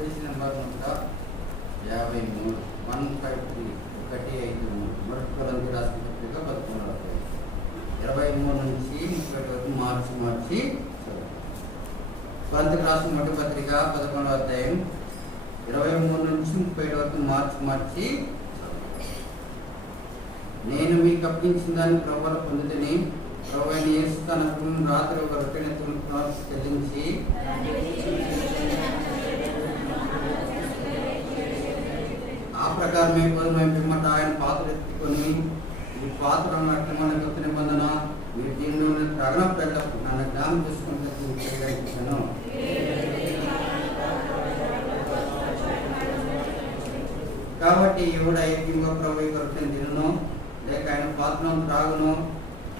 Page number 153 153 మొదటి కొరింథీ రాసిన పత్రిక 11వ పేజీ 23 నుంచి 30 వరకు మార్చి కొరింథీయులకు రాసిన మొదటి పత్రిక 11వ అధ్యాయం 23 నుంచి 30 వరకు మార్చి నేను మీకు అప్పగించిన దాన్ని ప్రభువుల పొందుతని ప్రభువైన యేసు తన రాత్రి ఒక రొట్టెని చెల్లించి ఆ ప్రకారం మేము పిమ్మట ఆయన పాత్ర ఎత్తుకొని ఈ పాత్ర మన కొత్త నిబంధన మీరు దీనిలో ప్రగణ పెట్టకు నన్ను జ్ఞానం చేసుకుంటాను. కాబట్టి ఎవడ ఐక్యంగా ప్రభు యొక్క రొట్టెని తినను లేక ఆయన పాత్రను త్రాగును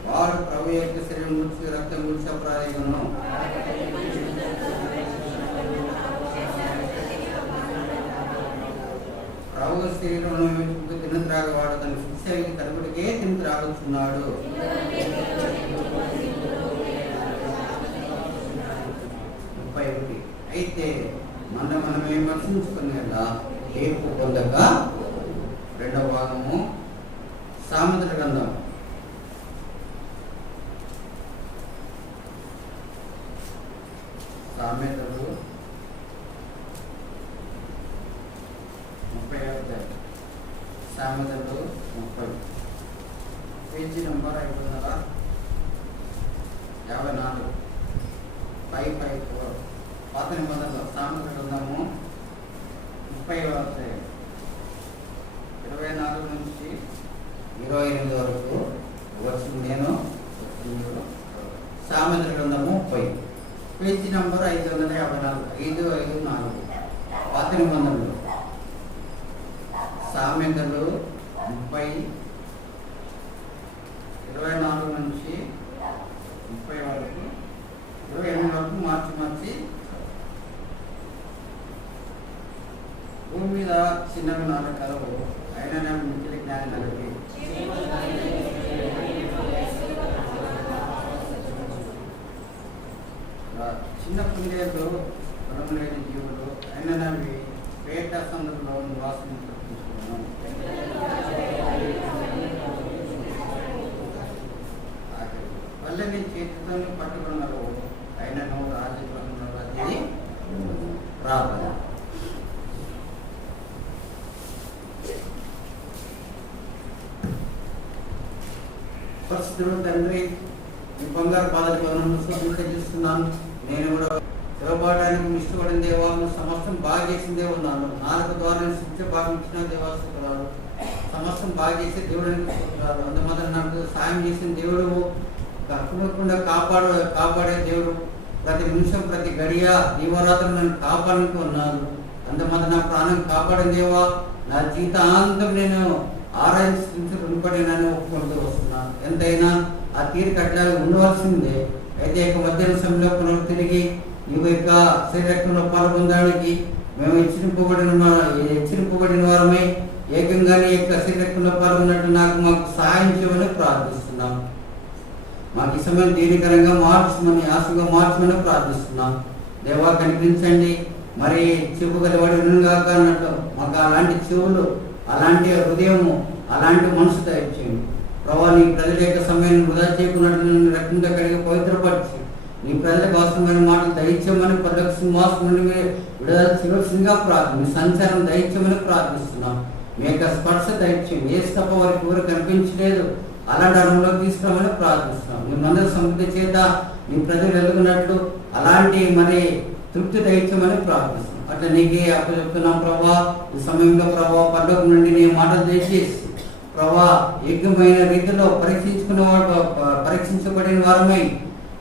వాడు ప్రభు యొక్క శరీరం గురించి రక్తం గురించి అపరాధను. ప్రభు శరీరంలో తిని త్రాగవాడు తన శిక్ష కనుగొడికే తిని త్రాగుతున్నాడు. అయితే మనం విమర్శించుకునే తీర్పు పొందక రెండవ భాగము సామెతల గ్రంథం 30 సామెతలు 30 పేజీ నెంబర్ 554 554 పాత నిబంధనలో సామెతల గ్రంథము 30వ అధ్యాయం 24 నుంచి 28 వరకు వచ్చింది. నేను సామెతల గ్రంథము 30 పేజీ నంబర్ 554 554 పాత నిబంధనలు సామెతలు 30 24 నుంచి 30 వరకు 28 వరకు మార్చి భూమి మీద చిన్నవి నాలుగు కలవు అయినా మిగిలిన జ్ఞానం కలిగి చిన్న కుందేళ్ళు పొలం లేని జీవులు అయినా పేట సందులో నివాసం ప్రకటించుకున్నాను. వల్లని చేతితో పట్టుకున్నారు అయినను రాజకీయంలో అది ప్రార్థన. పరిస్థితులు తండ్రి ఈ బంగారు బాధలు తెలుస్తున్నాను. నేను కూడా ఇవ్వబడడానికి ఇష్టపడిన దేవా సమస్తం బాగా చేసిన దేవు ఉన్నాను. నాలుగు ద్వారా శిక్ష భావించిన దేవాస్తున్నారు సమస్తం బాగా చేసే దేవుడు అనుకుంటున్నారు. అందుమంది నాకు సాయం చేసిన దేవుడు కట్టుకోకుండా కాపాడే దేవుడు ప్రతి నిమిషం ప్రతి గడియ దీవరాత్రులు నన్ను కాపాడుతూ ఉన్నారు. అందుమంది నా ప్రాణం కాపాడిన దేవా నా జీవితాంతం నేను ఆరాధించి రుణపడి నన్ను ఒప్పుకుంటూ వస్తున్నాను. ఎంతైనా ఆ తీరు కట్టడానికి ఉండవలసిందే. అయితే యొక్క మధ్యాహ్న సమయంలో పునరు తిరిగి ఈ యొక్క శరీరంలో పాల్గొనడానికి మేము హెచ్చరింపబడిన వారమై ఏకంగానే యొక్క శరీరంలో పాల్గొన్నట్టు మాకు సహాయం చేయమని ప్రార్థిస్తున్నాం. మాకు ఈ సమయం దీనికరంగా మార్చమని ఆశగా మార్చమని ప్రార్థిస్తున్నాం. దేవా కనిపించండి. మరి చెవు గలవాడు వినుగాక అన్నట్టు మాకు అలాంటి చెవులు అలాంటి హృదయము అలాంటి మనసు దయచేయండి. ప్రభావ నీ ప్రజల యొక్క సమయాన్ని వృధా చేయకున్నట్టు రక్తంతో కడిగి పవిత్రపరిచి నీ ప్రజలకు అవసరమైన మాటలు దయచేయమని పరిరక్షణ విడుదల చేయవలసిందిగా మీ సంచారం దయచేయమని ప్రార్థిస్తున్నాం. మీ యొక్క స్పర్శ దయచేయండి. ఏసు తప్ప వారికి ఎవరు కనిపించలేదు అలాంటి అనుభవంలో తీసుకురామని ప్రార్థిస్తున్నాం. మీ మందర సమృద్ధి చేత నీ ప్రజలు వెలుగున్నట్లు అలాంటి మరి తృప్తి దయచేయమని ప్రార్థిస్తున్నాం. అట్లా నీకే అప్పచెప్తున్నాం ప్రభా. ఈ సమయంలో ప్రభావ పర్లోకం నుండి నీ మాటలు దయచేసి ప్రభా యోగ్యమైన రీతిలో పరీక్షించబడిన వారమై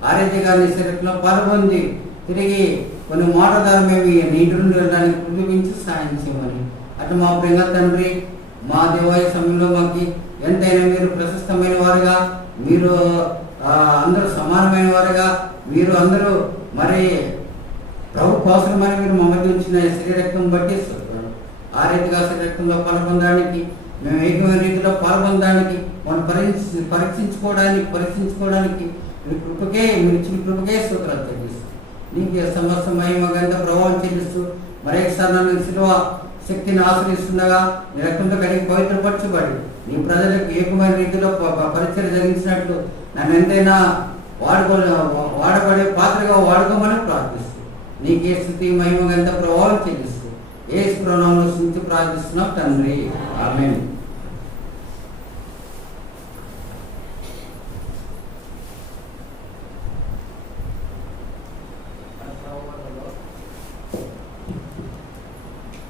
ఆరోగ్య గారి శరీరంలో పాల్గొంది తిరిగి కొన్ని మాట ద్వారా మేము నీటి నుండి వెళ్ళడానికి కుదిపించి సాయం చేయమని అటు మా ప్రియ తండ్రి మా దేవాలయ సమయంలో మాకు ఎంతైనా మీరు ప్రశస్తమైన వారుగా మీరు అందరూ సమానమైన వారుగా మీరు అందరూ మరి ప్రభు కోసమని మీరు మమ్మల్ని ఉంచిన శరీరక్తం బట్టి ఆ రీతిగా శరీరక్తంలో పాల్గొనడానికి మేము ఏకమైన రీతిలో పాల్గొనడానికి మనం పరీక్షించుకోవడానికి మీరు ఇచ్చిన కృపకే స్తోత్రాలు చెల్లిస్తూ నీకే సమస్త మహిమ గంట ప్రభావం చెల్లిస్తూ మరొకసారి నన్ను శిలువ శక్తిని ఆశ్రయిస్తుండగా నీ రక్తంతో కడిగి పవిత్రపరచబడి నీ ప్రజలకు ఏకమైన రీతిలో పరిచయం జరిగించినట్లు నన్ను ఎంతైనా వాడబడే పాత్రగా వాడుకోమని ప్రార్థిస్తూ నీకే స్థుతి మహిమ గంట ప్రభావం చెల్లిస్తూ యేసు నామములో స్తుతించి ప్రార్థిస్తున్నాం తండ్రి, ఆమేన్.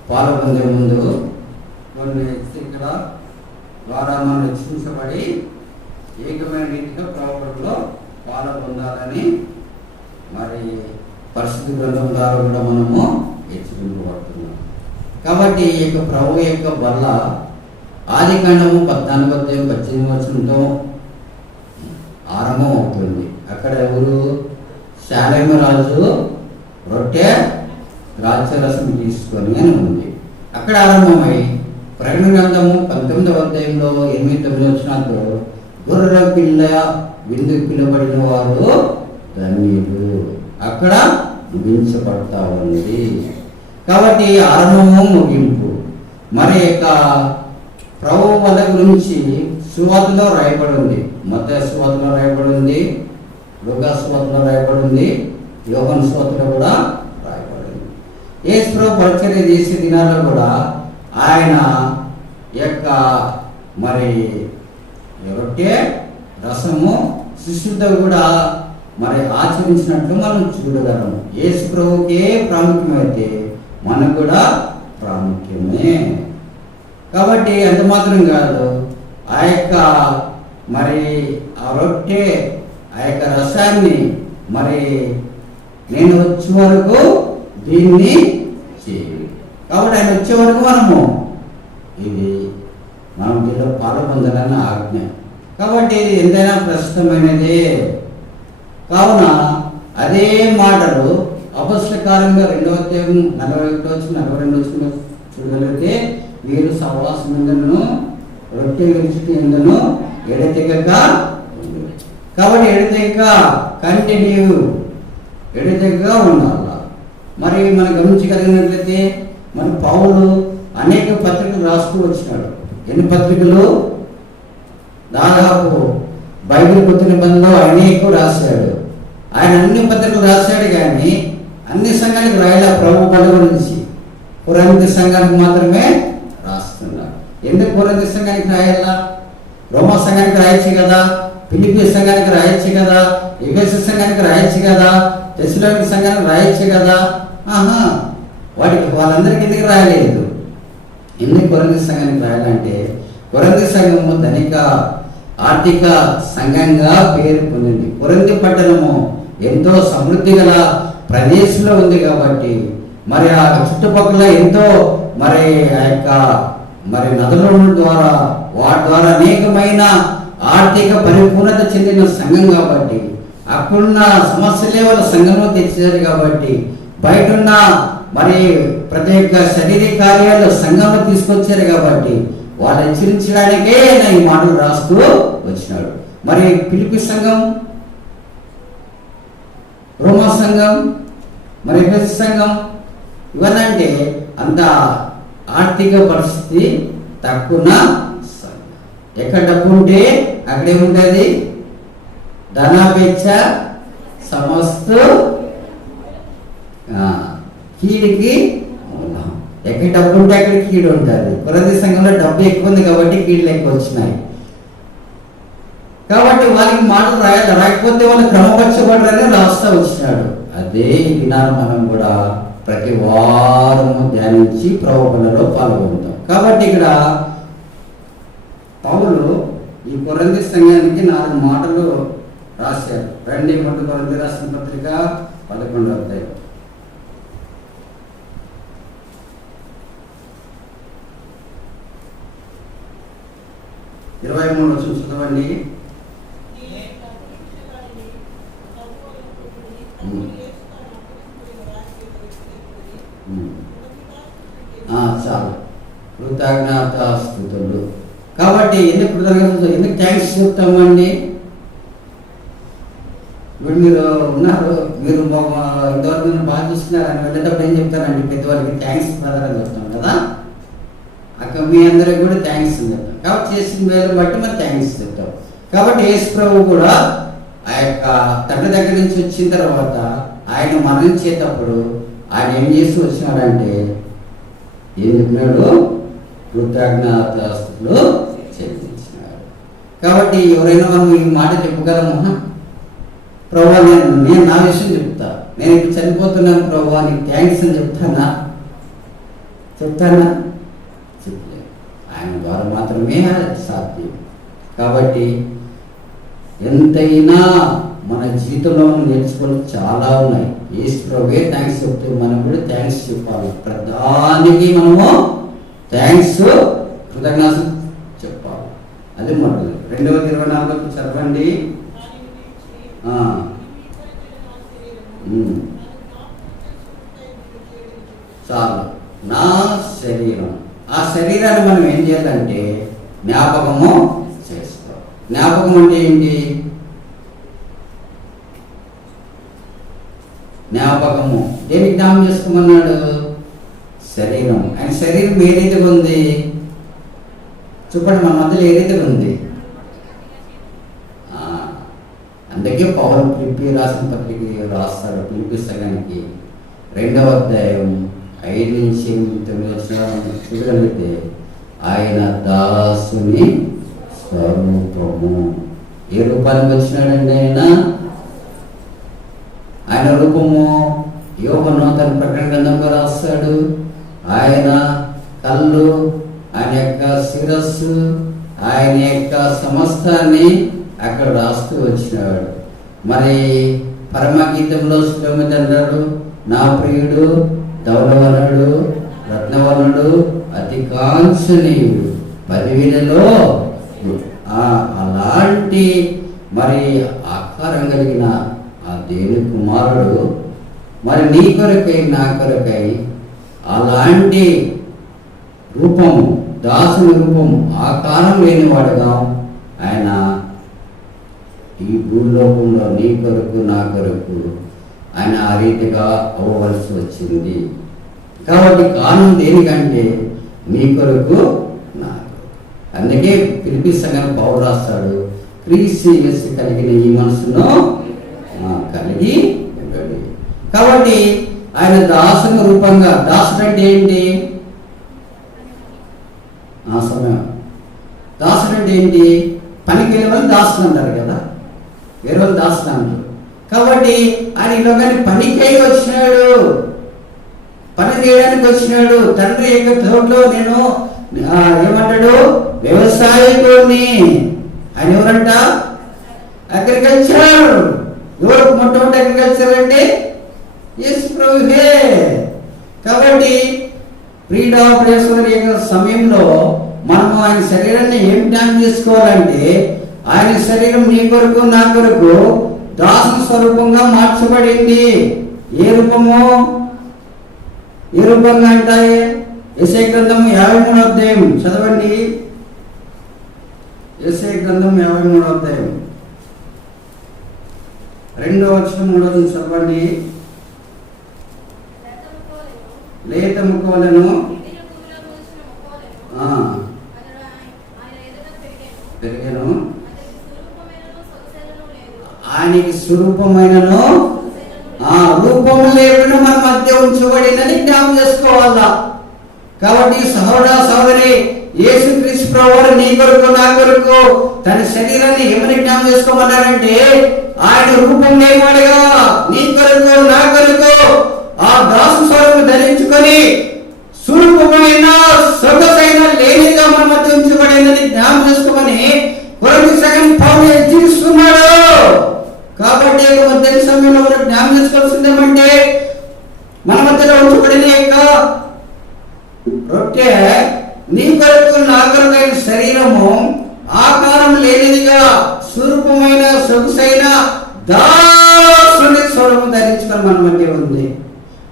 పాల్గొనే ముందు కొన్ని ఇక్కడ ద్వారా మనం రక్షించబడి ఏకమైన రీతిగా ప్రభువులో పాల్గొనాలని మరి పరిశుద్ధ గ్రంథం ద్వారా కూడా మనము హెచ్చరింపబడుతున్నాం. కాబట్టి ఈ యొక్క ప్రభు యొక్క వల్ల ఆదికాండము 14:18 ఆరంభం అవుతుంది. అక్కడ ఎవరు? శాలేము రాజు రొట్టె ద్రాక్షరసం తీసుకొని అని ఉంది. అక్కడ ఆరంభమై ప్రకటన గ్రంథము 19:8-9 గొర్రెల పిల్ల విందుకు పిలువబడిన వారు ధన్యులు అక్కడ ముగించబడతా ఉంది. కాబట్టి ఆరంభము ముగింపు మరి యొక్క ప్రభు వల గురించి సువార్తలో రాయబడి ఉంది. మత్తయి సువార్తలో రాయబడి ఉంది, లూకా సువార్తలో రాయబడి ఉంది, యోహాను సువార్తలో కూడా రాయబడి ఉంది. యేసు ప్రభు పరిచర్య చేసే దినాల్లో కూడా ఆయన యొక్క మరి రొట్టె రసము శిష్యులతో కూడా మరి ఆచరించినట్లు మనం చూడగలము. యేసు ప్రభుకే ప్రాముఖ్యమైతే మనకు కూడా ప్రాముఖ్యమే. కాబట్టి అంత మాత్రం కాదు, ఆ యొక్క మరి ఆ రొట్టె ఆ యొక్క రసాన్ని మరి నేను వచ్చే వరకు దీన్ని చేయాలి. కాబట్టి ఆయన వచ్చే వరకు మనము ఇది మనం దీనిలో పాల్పొందాలని ఆజ్ఞ. కాబట్టి ఇది ఎంతైనా ప్రస్తుతమైనదే. కావున అదే మాటలు అపొస్తలుల కార్యములు 2:41-42 చూడగలిగితే వీరు సహవాసం ఎందును రొట్టె విరుచుట ఎందును ఎడతెగక. కాబట్టి ఎడతెగక కంటిన్యూ ఎడతెగగా ఉండాలి. మరి మనం గమనించగలిగినట్లయితే మరి పౌలు అనేక పత్రికలు రాస్తూ వచ్చినాడు. ఎన్ని పత్రికలు? దాదాపు బైబిల్ కొత్త నిబంధనలో అనేక రాశాడు. ఆయన అన్ని పత్రికలు రాశాడు, కానీ అన్ని సంఘానికి రాయలే. ప్రభు బల గురించి కొరింథీ సంఘానికి మాత్రమే రాస్తున్నాడు. ఎందుకు కొరింథీ సంఘానికి రాయాలా? రోమా సంఘానికి రాయొచ్చు కదా, ఫిలిప్పీ సంఘానికి రాయొచ్చు కదా, ఎఫెసు సంఘానికి రాయొచ్చు కదా, తెస్సలోనిక సంఘానికి రాయొచ్చు కదా. వాళ్ళందరికీ ఎందుకు రాయలేదు? ఎందుకు కొరింథీ సంఘానికి రాయాలంటే కొరింథీ సంఘము ధనిక ఆర్థిక సంఘంగా పేరు పొందింది. కొరింథీ పట్టణము ఎంతో సమృద్ధి గల ప్రదేశంలో ఉంది. కాబట్టి మరి ఆ చుట్టుపక్కల ఎంతో మరి ఆ యొక్క మరి నదుల ద్వారా వాటి ద్వారా అనేకమైన ఆర్థిక పరిపూర్ణత చెందిన సంఘం. కాబట్టి అక్కడున్న సమస్యలే వాళ్ళ సంఘంలో తెచ్చారు. కాబట్టి బయట ఉన్న మరి ప్రతి ఒక్క శారీరక కార్యాలు సంఘంలో తీసుకొచ్చారు. కాబట్టి వాళ్ళు హెచ్చరించడానికే ఈ మాటలు రాస్తూ వచ్చినాడు. మరి ఫిలిప్పీ సంఘం, రోమా సంఘం, మరి ఎఫెసు సంఘం ఇవన్నంటే అంత ఆర్థిక పరిస్థితి తక్కువ సంఘం. ఎక్కడ డబ్బు ఉంటే అక్కడేముంటుంది? ధనాపేక్ష సమస్త కీడికి. ఎక్కడ డబ్బు ఉంటే అక్కడ కీడు ఉంటుంది. కొరింథీ సంఘంలో డబ్బు ఎక్కువ ఉంది కాబట్టి కీడులు ఎక్కువ వచ్చినాయి. కాబట్టి వాళ్ళకి మాటలు రాయాలి, రాకపోతే వాళ్ళు క్రమపరచబడరని రాస్తా వచ్చినాడు. అదే విధానం మనం కూడా ప్రతి వారము ధ్యానించి ప్రభు పనులలో పాల్గొంటాం. కాబట్టి ఇక్కడ పౌలు ఈ కొరింథీ సంఘానికి 4 మాటలు రాశారు. రండి, మొదటి కొరింథీ రాసిన పత్రిక 11వ అధ్యాయం 23 వచనం చదవండి. చాలు, కృతజ్ఞతాస్తుతులు. కాబట్టి ఎందుకు కృతజ్ఞత, ఎందుకు థ్యాంక్స్ చెప్తామండి? ఇప్పుడు మీరు ఉన్నారు, మీరు ఇంతవరకు బాగా చూస్తున్నారు అని వెళ్ళేటప్పుడు ఏం చెప్తారండి, పెద్దవాళ్ళకి థ్యాంక్స్ బ్రదర్ అని చెప్తాం కదా. అక్కడ మీ అందరికి కూడా థ్యాంక్స్ అని చెప్తాం. కాబట్టి చేసిన వేలు బట్టి మనం థ్యాంక్స్ చెప్తాం. కాబట్టి యేసు ప్రభు కూడా ఆ యొక్క తండ్రి దగ్గర నుంచి వచ్చిన తర్వాత ఆయన మరణించేటప్పుడు ఆయన ఏం చేసి వచ్చినాడంటే ఏం చెప్పినాడు, కృతజ్ఞతాస్తుతులు చెల్లించినాడు. కాబట్టి ఎవరైనా మనం ఈ మాట చెప్పగలము, ప్రభు నేను నా విషయం చెప్తా, నేను ఇప్పుడు చనిపోతున్నాను ప్రభు నీకు థ్యాంక్స్ అని చెప్తానా? చెప్పలేదు. ఆయన ద్వారా మాత్రమే సాధ్యం. కాబట్టి ఎంతైనా మన జీవితంలో నేర్చుకొని చాలా ఉన్నాయి. యేసు ప్రభువే థ్యాంక్స్ చెప్తే మనం కూడా థ్యాంక్స్ చెప్పాలి. ప్రధానికి మనము థ్యాంక్స్ కృతజ్ఞత చెప్పాలి. అది మొదలు. 2:24 చదవండి. చాలు. నా శరీరం, ఆ శరీరాన్ని మనం ఏం చేయాలంటే జ్ఞాపకము చేసుకోవాలి. జ్ఞాపకం అంటే ఏంటి? జ్ఞాపకము దేనికి జ్ఞాపకం చేసుకోమన్నాడు? శరీరం. ఆయన శరీరం ఏ రీతిగా ఉంది చెప్పండి, మన మధ్యలో ఏ రీతిగా ఉంది? అందుకే పౌలు ఫిలిప్పీ రాసిన పత్రిక రాస్తాడు. ఫిలిప్పీ సంఘానికి 2వ అధ్యాయం 5-9 చూడగలిగితే ఆయన దాసుని స్వరూపము. ఏ రూపానికి వచ్చినాడండి ఆయన రూపము యోహను తన ప్రకటన గ్రంథంలో రాస్తాడు. ఆయన కళ్ళు, ఆయన యొక్క శిరస్సు, ఆయన యొక్క సమస్తాన్ని అక్కడ రాస్తూ వచ్చినాడు. మరి పరమగీతంలో సులమిత అన్నాడు, నా ప్రియుడు ధవలవనుడు రత్నవర్ణుడు అతి కాంక్షణీయుడు 10,000లో అలాంటి మరి ఆకారం కలిగిన ఆ దేవుని కుమారుడు మరి నీ కొరకై నా కొరకై అలాంటి రూపము, దాసుని రూపము, ఆకారం లేనివాడుగా ఆయన ఈ భూలోకంలో నీ కొరకు నా కొరకు ఆయన ఆ రీతిగా అవ్వవలసి వచ్చింది. కాబట్టి కారణం దేనికంటే నీ కొరకు నా కొరకు. అందుకే ఫిలిప్పీ సంఘానికి పౌలు రాస్తాడు, క్రీస్తు యేసు కలిగిన ఈ మనసును కలిగి ఉండడు. కాబట్టి ఆయన దాసుని రూపంగా, దాసుడు అంటే ఏంటి? ఆ సమయం దాసుడు అంటే ఏంటి? పనికి వెళ్ళే వాళ్ళు దాసుడు అంటారు కదా, వేరే వాళ్ళు దాసుడు అంటారు. కాబట్టి ఆయన ఇలాగని పనికై వచ్చినాడు, పని చేయడానికి వచ్చినాడు. తండ్రి యొక్క తోటలో నేను ఏమంటాడు, వ్యవసాయకుడిని. ఆయన ఎవరంట? అగ్రికల్చర్. ఎవరు మొట్టమొదటి అగ్రికల్చర్ అంటే యేసు ప్రభువే. కాబట్టి ప్రీడ్ ఆపరేషన్ యొక్క సమయంలో మనం ఆయన శరీరాన్ని ఏం ధ్యానం చేసుకోవాలంటే ఆయన శరీరం నీ కొరకు నా కొరకు దాసుని స్వరూపంగా మార్చబడింది. ఏ రూపము? ఏ రూపంగా అంటాయి? యెషయా గ్రంథం 53వ అధ్యాయం చదవండి. యెషయా గ్రంథం 53వ అధ్యాయం 2వ వచనం 3వ వచనం చదవండి. లేత ముఖములను పెరిగాను, ఆయనకి స్వరూపమైనను రూపము లేకుండా మన మధ్య ఉంచబడిందని జ్ఞాపకం చేసుకోవాలా. కాబట్టి సహోదర సహోదరి, యేసుక్రీస్తు ప్రభువు నీ కొరకు నా కొరకు తన శరీరాన్ని ఏమని జ్ఞాపకం చేసుకోమన్నారంటే ఆయన రూపం లేనివాడుగా నీ కొరకు నా కొరకు ఆ దాసు స్వరూపం ధరించుకొని స్వరూపమైన సొగసైన లేనిగా మన మధ్య ఉంచబడిందని జ్ఞాపకం చేసుకోమని కొరకు సగం పౌలు హెచ్చరిస్తున్నాడు. కాబట్టి మధ్య సమయంలో మనం జ్ఞాపకం చేసుకోవాల్సిందేమంటే మన మధ్యలో ఉంచబడిన యొక్క రొట్టె నీ కొరకు నా కొరకైన శరీరము ఆకారం లేనిదిగా స్వరూపమైన సొగసైన దాసుని స్వరూపం ధరించుకొని మన మధ్య ఉంది.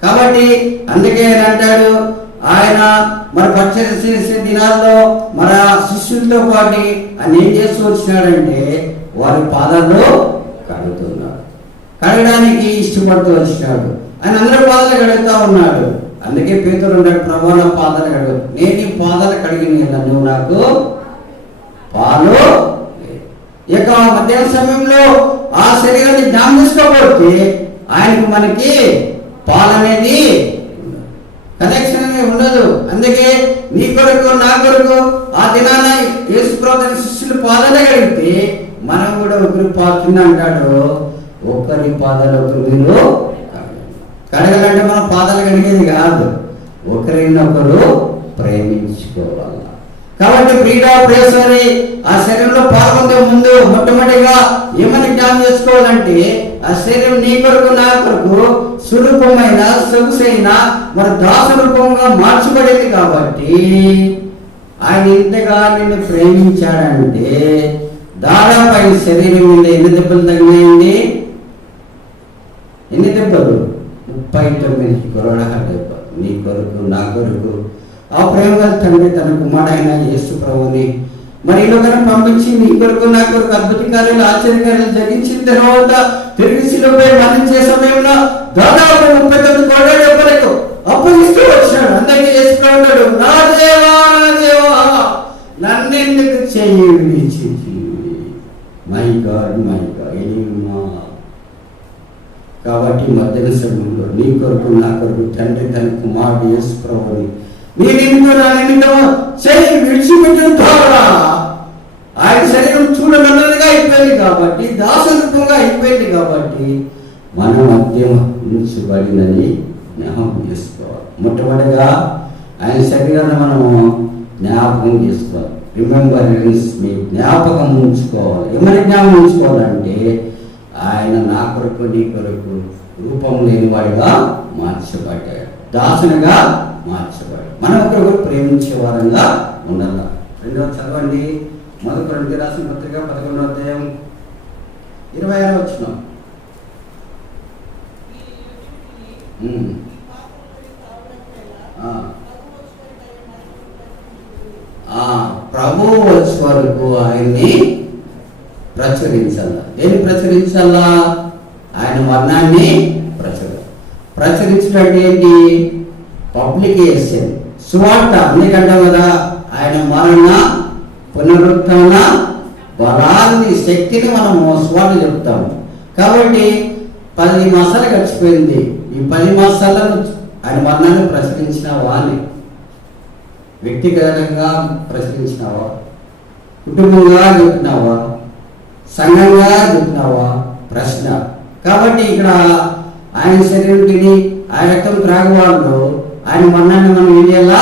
కాబట్టి అందుకే ఆయన అంటాడు, ఆయన మరి పరిచర్య చేసే దినాల్లో మన శిష్యులతో పాటు ఆయన ఏం చేస్తూ వచ్చినాడంటే వారి పాదాల్లో కడుగుతున్నాడు. కడగడానికి ఇష్టపడుతూ వచ్చినాడు. ఆయన అందరి పాదాలు కడుగుతా ఉన్నాడు. అందుకే పేతురు అన్నాడు, ప్రభువా నా పాదాలు కడుగు. నేను నీ పాదాలు కడిగిన కదా, నువ్వు నాకు పాలు. ఇక మధ్యాహ్న సమయంలో ఆ శరీరాన్ని జ్ఞానం తీసుకోకపోతే ఆయనకు మనకి పాలు అనేది కనెక్షన్ అనేది ఉండదు. అందుకే నీ కొరకు నా కొరకు ఆ దినాన యేసు ప్రభువు శిష్యులు పాదాలే కడిగితే మనం కూడా ఒకరి కింద అంటాడు, ఒకరి పాదాలు ఒకరు మీరు కడగాలంటే మనం పాదాలు కడిగేది కాదు, ఒకరినొకరు ప్రేమించుకోవాలి. కాబట్టి ప్రియుడా ప్రేసరి ఆ శరీరంలో పాల్గొనే ముందు మొట్టమొదటిగా ఏమని జ్ఞానం చేసుకోవాలంటే ఆ శరీరం నీ కొరకు నా కొరకు స్వరూపమైన సొగసైన మన దాస రూపంగా మార్చబడింది. కాబట్టి ఆయన ఇంతగా నిన్ను ప్రేమించాడంటే దాదాపు ఆయన శరీరం మీద ఎన్ని దెబ్బలు తగినాయండి? ఎన్ని దెబ్బలు? 39 కొరడా దెబ్బ. నీ కొరకు నా కొరకు ఆ ప్రేమ తండ్రి తన కుమారుడైన యేసు ప్రభువుని మరి ఇలాగనే పంపించి నీ కొరకు నా కొరకు అద్భుత కార్యాలు ఆశ్చర్యకార్యాలు జరిగించిన తర్వాత తిరిగి శిలువపై మరణించే సమయంలో దాదాపు 39 కోట్ల దెబ్బలకు అప్పగిస్తూ వచ్చాడు. అందరికీ చేసుకున్నాడు, నా దేవా నా దేవా నన్నెందుకు చెయ్యి విడిచితివి? My God enema. కాబట్టి మధ్యాహ్న సమయంలో నీ కొరకు నా కొరకు తండ్రి తన కుమారుడు యేసు ప్రభువుని నీ నిమిత్తం చెయ్యి విడిచిపెట్టిన ద్వారా ఆయన శరీరం చూడనన్నదిగా అయిపోయింది. కాబట్టి దాసరూపంగా అయిపోయింది. కాబట్టి మనం మధ్యం ఉంచబడినది జ్ఞాపకం చేసుకోవాలి. మొట్టమొదటిగా ఆయన శరీరాన్ని మనము జ్ఞాపకం చేసుకోవాలి. రిమెంబరెన్స్ మీ జ్ఞాపకం ఉంచుకోవాలి. ఏమని జ్ఞాపకం ఉంచుకోవాలంటే ఆయన నా కొరకు నీ కొరకు రూపం లేని వాడిగా మార్చబడ్డాడు, దాసునిగా మార్చబడ్డాడు. మనం ఒకరికొకరు ప్రేమించే వారంగా ఉండాలి. రెండవ చదవండి, 1 కొరింథీయులకు రాసిన పత్రిక 11వ అధ్యాయం 26వ వచనం. ప్రభు వచ్చే వరకు ఆయన్ని ప్రచురించాలా. ఏమి ప్రచురించాలా? ఆయన మరణాన్ని ప్రచురించడం ఏంటి? పబ్లికేషన్, సువార్త. అందుకంటాం కదా, ఆయన మరణ పునరుత్థాన బలాన్ని శక్తిని మనము సువార్త చెప్తాము. కాబట్టి 10 మాసాలు గడిచిపోయింది. ఈ 10 మాసాలను ఆయన మరణాన్ని ప్రచురించినావా అని వ్యక్తిగతంగా ప్రచురించినావా, కుటుంబంగా చెప్పినావా, సంఘంగా చెప్పినావా? ప్రశ్న. కాబట్టి ఇక్కడ ఆయన శరీరం తిని ఆయన రక్తం త్రాగి వాళ్ళు ఆయన మరణాన్ని మనం ఏం చేయాలా?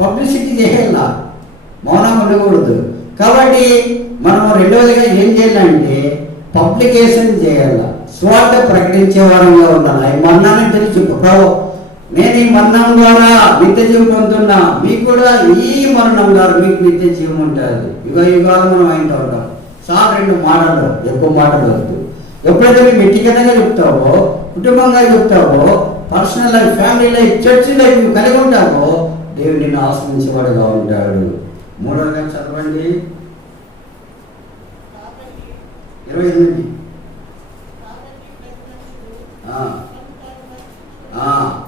పబ్లిసిటీ చేయాలా, మౌనం ఉండకూడదు. కాబట్టి మనం రెండవదిగా ఏం చేయాలంటే పబ్లికేషన్ చేయాలా, స్వార్థ ప్రకటించే వారంగా ఉండాలి. ఆయన మరణాన్ని తెలిసి ప్రభు నేను ఈ మరణం ద్వారా నిత్య జీవం పొందుతున్నా, మీకు కూడా ఈ మరణం ద్వారా మీకు నిత్య జీవం ఉంటుంది. యుగాలు మనం అయిన ఉంటాం. సార్ 2 మాటలు, ఎక్కువ మాటలు వద్దు. ఎప్పుడైతే నువ్వు వ్యక్తిగతంగా చెప్తావో, కుటుంబంగా చెప్తావో, personal life, family life, church life నువ్వు కలిగి ఉంటావో దేవుడు నిన్ను ఆశ్రయించేవాడుగా ఉంటాడు. 3వగా చదవండి 28.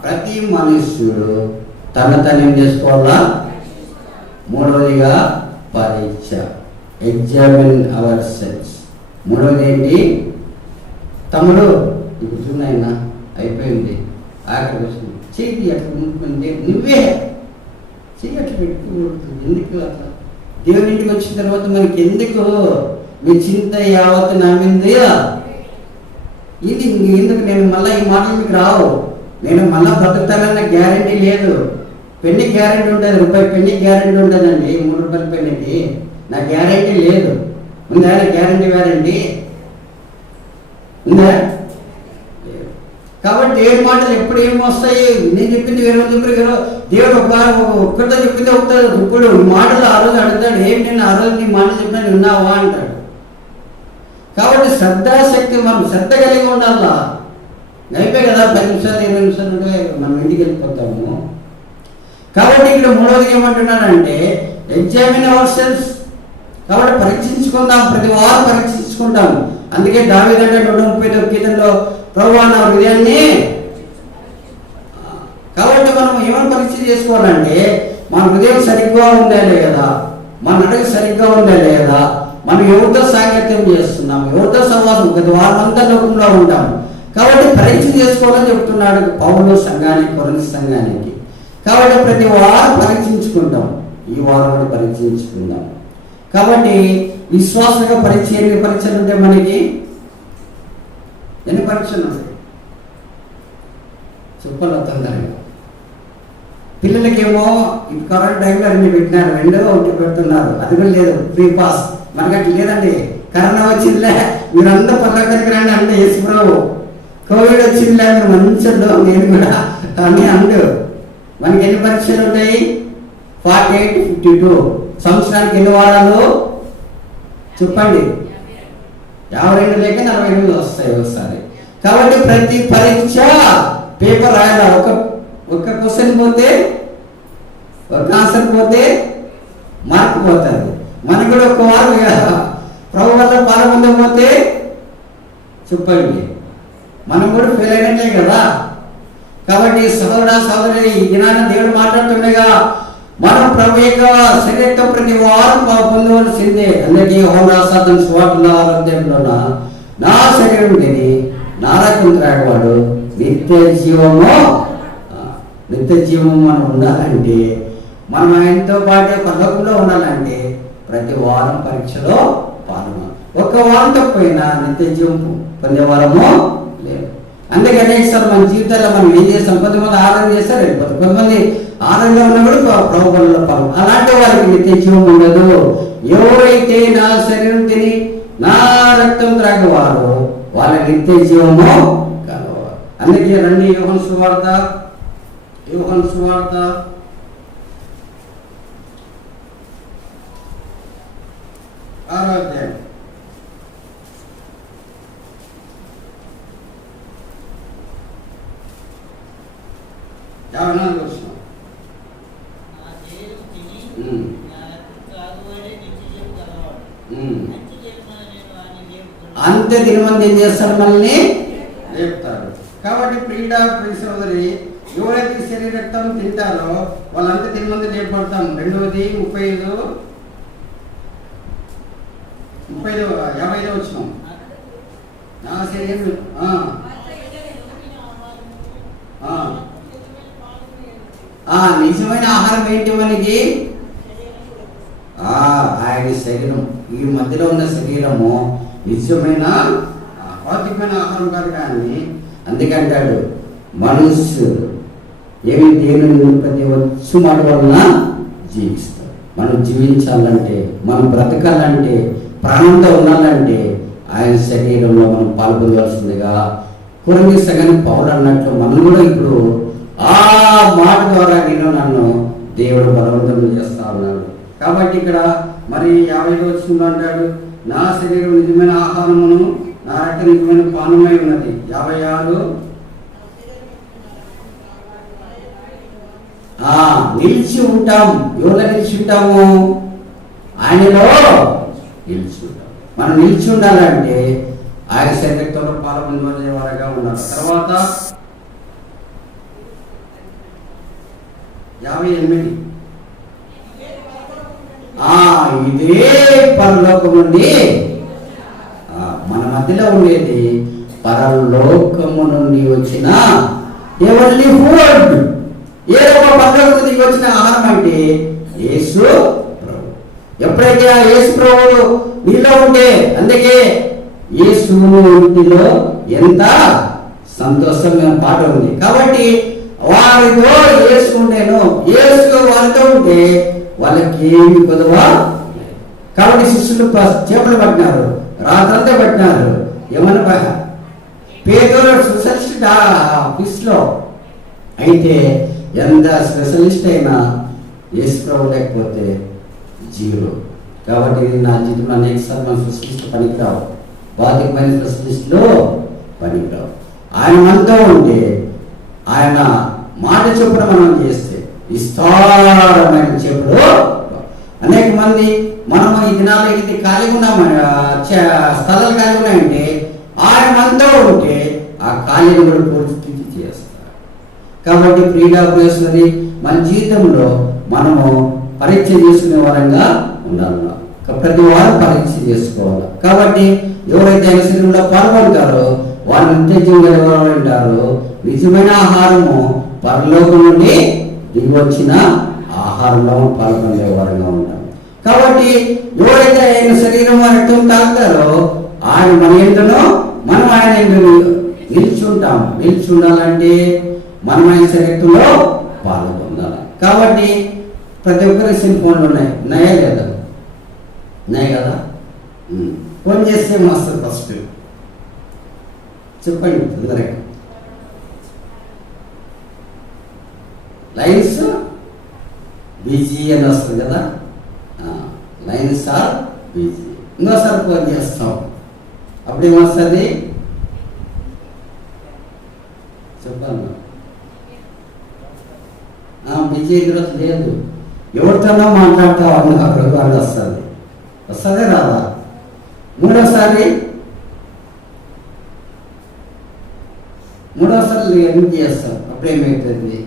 ప్రతి మనుష్యుడు తను ఏం చేసుకోవాలా? 3వదిగా పరీక్ష, ఎగ్జామిన్ అవర్ సెల్స్. 3వది ఏంటి? తమ్ముడు కూర్చున్నాయినా అయిపోయింది, ఆఖరి వస్తుంది, చేతి అట్లా ముందుకుంటే నువ్వే చెయ్యి అట్లా పెట్టుకోకూడదు. ఎందుకు అట్లా? దేవుని ఇంటికి వచ్చిన తర్వాత మనకి ఎందుకు మీ చింత యావత్ నా మీద ఇది ఎందుకు? నేను మళ్ళీ ఈ మాటలు మీకు రావు. నేను మళ్ళీ బతుకుతానన్న గ్యారంటీ లేదు. పెళ్లి గ్యారంటీ ఉంటుంది, రూపాయి పెళ్లి గ్యారంటీ ఉంటుందండి, 3 రూపాయల పెళ్లికి నా గ్యారంటీ లేదు. ఉందా గ్యారంటీ? వ్యారంటీ ఉందా? కాబట్టి 7 మాటలు ఎప్పుడు ఏమి వస్తాయి? నేను చెప్పింది వేరే చెప్పారు. దేవుడు ఒక్కరితో చెప్పింది అవుతాడు. ఇప్పుడు ఈ మాటలు ఆ రోజు అడుగుతాడు, ఏం నేను ఆ రోజు నీ మాటలు చెప్పినా విన్నావా అంటాడు. కాబట్టి శ్రద్ధాశక్తి మనం శ్రద్ధ కలిగి ఉండాలా. అయిపోయి కదా 10 నిమిషాలు 20 నిమిషాలు ఉంటే మనం ఇంటికి వెళ్ళిపోతాము. కాబట్టి ఇక్కడ 3వది ఏమంటున్నాడంటే ఎగ్జామిన్ అవర్ సెల్ఫ్. కాబట్టి పరీక్షించుకుందాం, ప్రతి వారం పరీక్షించుకుంటాం. అందుకే దావీదు అంటాడు 139వ కీర్తనలో, ప్రభువా నా హృదయాన్ని. కాబట్టి మనం ఏమైనా పరీక్ష చేసుకోవాలంటే మన హృదయం సరిగ్గా ఉందా లేదా, మన నడక సరిగ్గా ఉందా లేదా, మనం ఎవరితో సాంగత్యం చేస్తున్నాం, ఎవరితో సమాజం, గత వారమంతా లోకంలో ఉంటాం. కాబట్టి పరీక్ష చేసుకోవాలని చెప్తున్నాడు పౌలు సంఘానికి, కొరింథీ సంఘానికి. కాబట్టి ప్రతి వారం పరీక్షించుకుంటాం, ఈ వారం కూడా పరీక్షించుకుందాం. కాబట్టి విశ్వాసంగా పరీక్ష, ఎన్ని పరీక్షలు ఉంటాయి మనకి? ఎన్ని పరీక్షలు ఉంటాయి చెప్పాలి తొందరగా. పిల్లలకేమో ఇది కరోనా టైంలో అన్ని పెట్టినారు, 2 ఒకటి పెడుతున్నారు, అది కూడా లేదు, ఫ్రీ పాస్. మనకట్లా లేదండి. కరోనా వచ్చిందిలే మీరందరూ పర్లోకానికి రండి అంటే యేసుప్రభు, కోవిడ్ వచ్చిందిలే మీరు మంచిగా నేను కూడా అని అండు. మనకి ఎన్ని పరీక్షలు ఉంటాయి? 48, 52. సంవత్సరానికి ఎన్ని వారాలు చెప్పండి? 52 లేక 48 వస్తాయి ఒకసారి. కాబట్టి ప్రతి పరీక్ష పేపర్ రాయాల. ఒక క్వశ్చన్ పోతే, ఒక ఆన్సర్ పోతే మార్క్ పోతుంది. మనకు కూడా ఒక వారం ప్రభు వల్ల పాల్గొనకపోతే చెప్పండి మనం కూడా ఫెయిల్ అయినట్లే కదా. కాబట్టి సహోదర సహోదరి, ఈ దినాన్ని దేవుడు మాట్లాడుతుండగా మనం ప్రభు యొక్క శరీరంతో ప్రతి వారం పొందవలసిందే. అందుకే హోమరాసాదం స్వార్థంలో నా శరీరం తిని నా రక్తం త్రాగవాడు నిత్య జీవము మనం ఉండాలంటే, మనం ఆయనతో పాటే పరలోకంలో ఉండాలంటే ప్రతి వారం పరీక్షలో పాల్గొనాలి. ఒక్క వారం తప్పైనా నిత్య జీవం పొందే వారము లేదు. అందుకనే సార్ మన జీవితాల్లో మనం ఏం చేస్తాం? కొంతమంది ఆరాధన చేస్తారు, వెళ్ళిపోతారు. కొంతమంది ఆనందంగా ఉన్నప్పుడు ప్రభువులో పాల్గొన. అలాంటి వారికి నిత్య జీవం ఉండదు. ఎవరైతే నా శరీరం తిని నా రక్తం త్రాగేవారో వాళ్ళ నిత్య జీవము కలవారు. అందుకే రండి యోహాను సువార్త 6వ అధ్యాయం. అంతే దినమంది ఏం చేస్తాడు? మనల్ని లేపుతాడు. కాబట్టి ప్రియుడా ప్రియ సోదరి, ఎవరైతే శరీర రక్తం తింటారో వాళ్ళంతా తినమంది లేపడతాం. 2వ 55 వచ్చినాం. నా శరీరం నిజమైన ఆహారం ఏంటి మనకి? ఆయన శరీరం. ఈ మధ్యలో ఉన్న శరీరము నిజమైన భౌతికమైన ఆహారం కాదు. కానీ అందుకంటాడు మనుష్యుడు ఏమి దేవుని ప్రతి వచ్చు మాట వలన జీవిస్తాడు. మనం జీవించాలంటే, మనం బ్రతకాలంటే, ప్రాణంతో ఉండాలంటే ఆయన శరీరంలో మనం పాల్గొనవలసిందిగా కొరింథీ సంఘానికి పౌలు అన్నట్లు మనం కూడా ఇప్పుడు ఆ మాట ద్వారా నన్ను దేవుడు బలవంతం చేస్తా ఉన్నాడు. కాబట్టి ఇక్కడ మరి 50 వచనంలో అంటాడు, నా శరీరం నిజమైన ఆహారమును నా రక్తం నిజమైన పానమై ఉన్నది. 56 నిలిచి ఉంటాం. ఎవరు నిలిచి ఉంటాము? ఆయనలో నిలిచి ఉంటాం. మనం నిలిచి ఉండాలంటే ఆయన శరీరంతో పాల్గొనే వారుగా ఉండాలి. తర్వాత 58 ఇదే పరలోకం నుండి మన మధ్యలో ఉండేది పరలోకము నుండి వచ్చిన ఎవరి ఫుడ్. ఏదో పరలోకం నుండి వచ్చిన ఆహారం అంటే యేసు ప్రభు. ఎప్పుడైతే ఆ యేసు ప్రభువు నీలో ఉంటే, అందుకే యేసు ఇంటిలో ఎంత సంతోషమైన పాట ఉంది. కాబట్టి వారితో యేసు ఉండేను, యేసు వారితో ఉంటే వాళ్ళకి ఏమి కొదవా. కాబట్టి శిష్యులు చేపలు పట్టినారు, రాత్రంతా పట్టినారు. ఏమన్నా పేదోడు స్పెషలిస్ట్ ఫిష్ లో అయితే ఎంత స్పెషలిస్ట్ అయినా యేసు ప్రభు లేకపోతే జీరో. కాబట్టి నా జీవితంలో అనేకసార్లు మన స్పెషలిస్ట్ పనికిరావు, భౌతికమైన స్పెషలిస్టులు పనికిరావు. ఆయన మనతో ఉంటే, ఆయన మాట చెప్పుడు మనం చేస్తే విస్తారమైన చెప్పుడు. అనేక మంది మనం ఈ దినాల్లో ఇది ఖాళీగా ఉన్నాం, స్థలాలు ఖాళీ ఉన్నాయంటే ఆయన మనతో ఉంటే ఆ ఖాళీని కూడా పూర్తి చేస్తారు. కాబట్టి ప్రియులాభ్యాసులని మన జీవితంలో మనము పరీక్ష చేసుకునే వారంగా ఉండాలి. ప్రతి వారు పరీక్ష చేసుకోవాలి. కాబట్టి ఎవరైతే శరీరంలో పాల్గొంటారో వారు నిత్యం గెలవాలని ఉంటారు. నిజమైన ఆహారము పరలోకం నుండి దిగి వచ్చిన ఆహారంలో పాల్గొనే వారంగా ఉంటారు. కాబట్టి ఎవరైతే ఆయన శరీరం రక్తం తాగుతారో ఆయన మన ఎందునో మనం ఆయన ఎందుకు నిల్చుంటాం. నిలిచి ఉండాలంటే మనం ఆయన శరీరంలో పాల్గొనాలి. కాబట్టి ప్రతి ఒక్కరి సెల్ ఫోన్లు ఉన్నాయా లేదా? ఉన్నాయి కదా. ఫోన్ చేస్తే మాస్టర్ ఫస్ట్ చెప్పండి తొందరగా. లైన్స్ బిజీ అని వస్తుంది కదా. Lines are busy. ఇంకోసారి ఫోన్ చేస్తాం అప్పుడు ఏమొస్తుంది చెప్పాను. బిజీ లేదు, ఎవరితోనో మాట్లాడతావు అప్పుడు వాళ్ళు వస్తుంది. వస్తుందే రాదా? మూడోసారి ఎందుకు చేస్తాం అప్పుడు ఏమవుతుంది?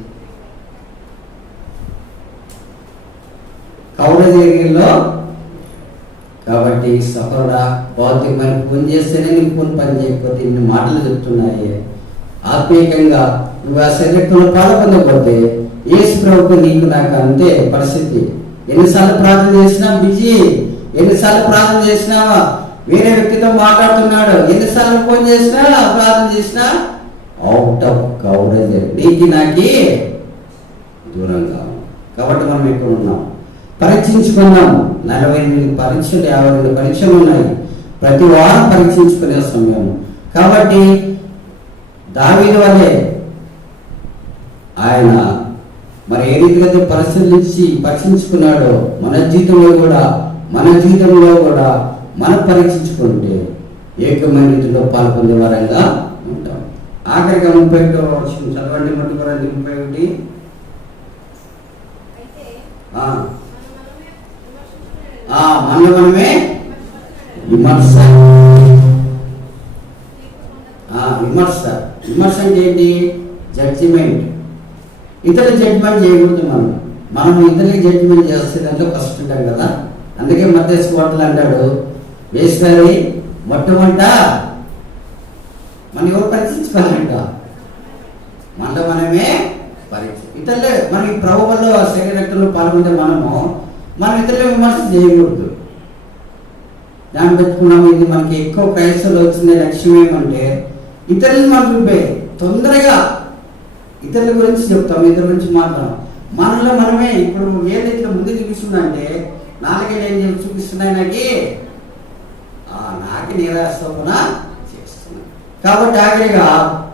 కవరేజ్ ఏరియాలో. కాబట్టి సహోదర భౌతికమైన ఫోన్ చేస్తేనే నీకు ఫోన్ పని చేయకపోతే ఇన్ని మాటలు చెప్తున్నాయి. ఆత్మీయంగా నువ్వు ఆ శరీరంలో పాల్గొనకపోతే యేసు ప్రభువుకు నీకు నాకు అంతే పరిస్థితి. ఎన్నిసార్లు ప్రార్థన చేసినా బిజీ, ఎన్నిసార్లు ప్రార్థన చేసినావా వేరే వ్యక్తితో మాట్లాడుతున్నాడు, ఎన్నిసార్లు ఫోన్ చేసినా ప్రార్థన చేసినా అవుట్ ఆఫ్ కవరేజ్, నీకు నాకి దూరంగా. కాబట్టి మనం ఎక్కడ ఉన్నాం? పరీక్షించుకున్నాం. 48 పరీక్షలు, 52 పరీక్షలు ఉన్నాయి. ప్రతి వారం పరీక్షించుకునే సమయం. కాబట్టి దావీదు వలె ఆయన మరి ఏ రీతిగా పరీక్షించుకున్నాడో మన జీవితంలో కూడా మనం పరీక్షించుకుంటే ఏకమైన రీతిలో పాల్పొందే వారంగా ఉంటాం. ఆఖరిగా 31వ వచనం చదవండి. మొట్టమొదటి 31. మనమే విమర్శ. విమర్శ అంటే ఏంటి? జడ్జిమెంట్. ఇతరులు జడ్జిమెంట్ చేయకూడదు. మనం ఇతరులకి జడ్జిమెంట్ చేస్తే దాంట్లో కష్టం కదా. అందుకే మత్తయి వార్తలు అంటాడు, వేసుకొని మొట్టమొదట మనం ఎవరు పరీక్షించుకోవాలంట? మనమే పరీక్ష. ఇతరులే మనకి ప్రభువులో శరీరంలో పాల్గొంటే మనం ఇతరులు విమర్శ చేయకూడదు. దాన్ని పెట్టుకున్నాము. ఇది మనకి ఎక్కువ క్రైస్తవులు వచ్చిన లక్ష్యం ఏమంటే ఇతరులు మనకు తొందరగా ఇతరుల గురించి చెప్తాం, ఇతరుల గురించి మాట్లాడతాం. మనలో మనమే ఇప్పుడు ఏదైతే ముందు చూపిస్తుందంటే నాలుగేళ్ళు ఏం చూపిస్తున్నాయి, నాకు నిరాశోపన చేస్తున్నాను. కాబట్టి ఆఖరిగా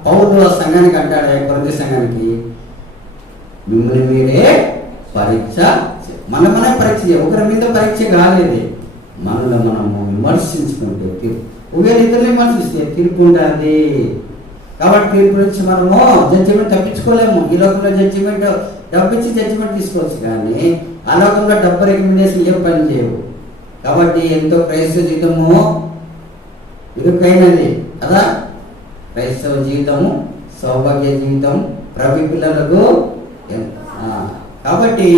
పౌరుల సంఘానికి అంటాడు, కొరింథీ సంఘానికి, మిమ్మల్ని మీరే పరీక్ష, మనమే పరీక్ష చేయాలి. ఒకరి మీద పరీక్ష కాలేదు. మనలో మనము విమర్శించుకుంటే ఒకవేళ ఇతరులు విమర్శిస్తే తీర్పు ఉంటుంది. కాబట్టి తీర్పు నుంచి మనము జడ్జిమెంట్ తప్పించుకోలేము. ఈ లోకంలో జడ్జిమెంట్ డబ్బిచ్చి జడ్జిమెంట్ తీసుకోవచ్చు, కానీ ఆ లోకంలో డబ్బు రికమెండేషన్ ఏం పని చేయవు. కాబట్టి ఎంతో క్రైస్తవ జీవితము ఇరుకైనది కదా. క్రైస్తవ జీవితము సౌభాగ్య జీవితం ప్రభు పిల్లలకు. కాబట్టి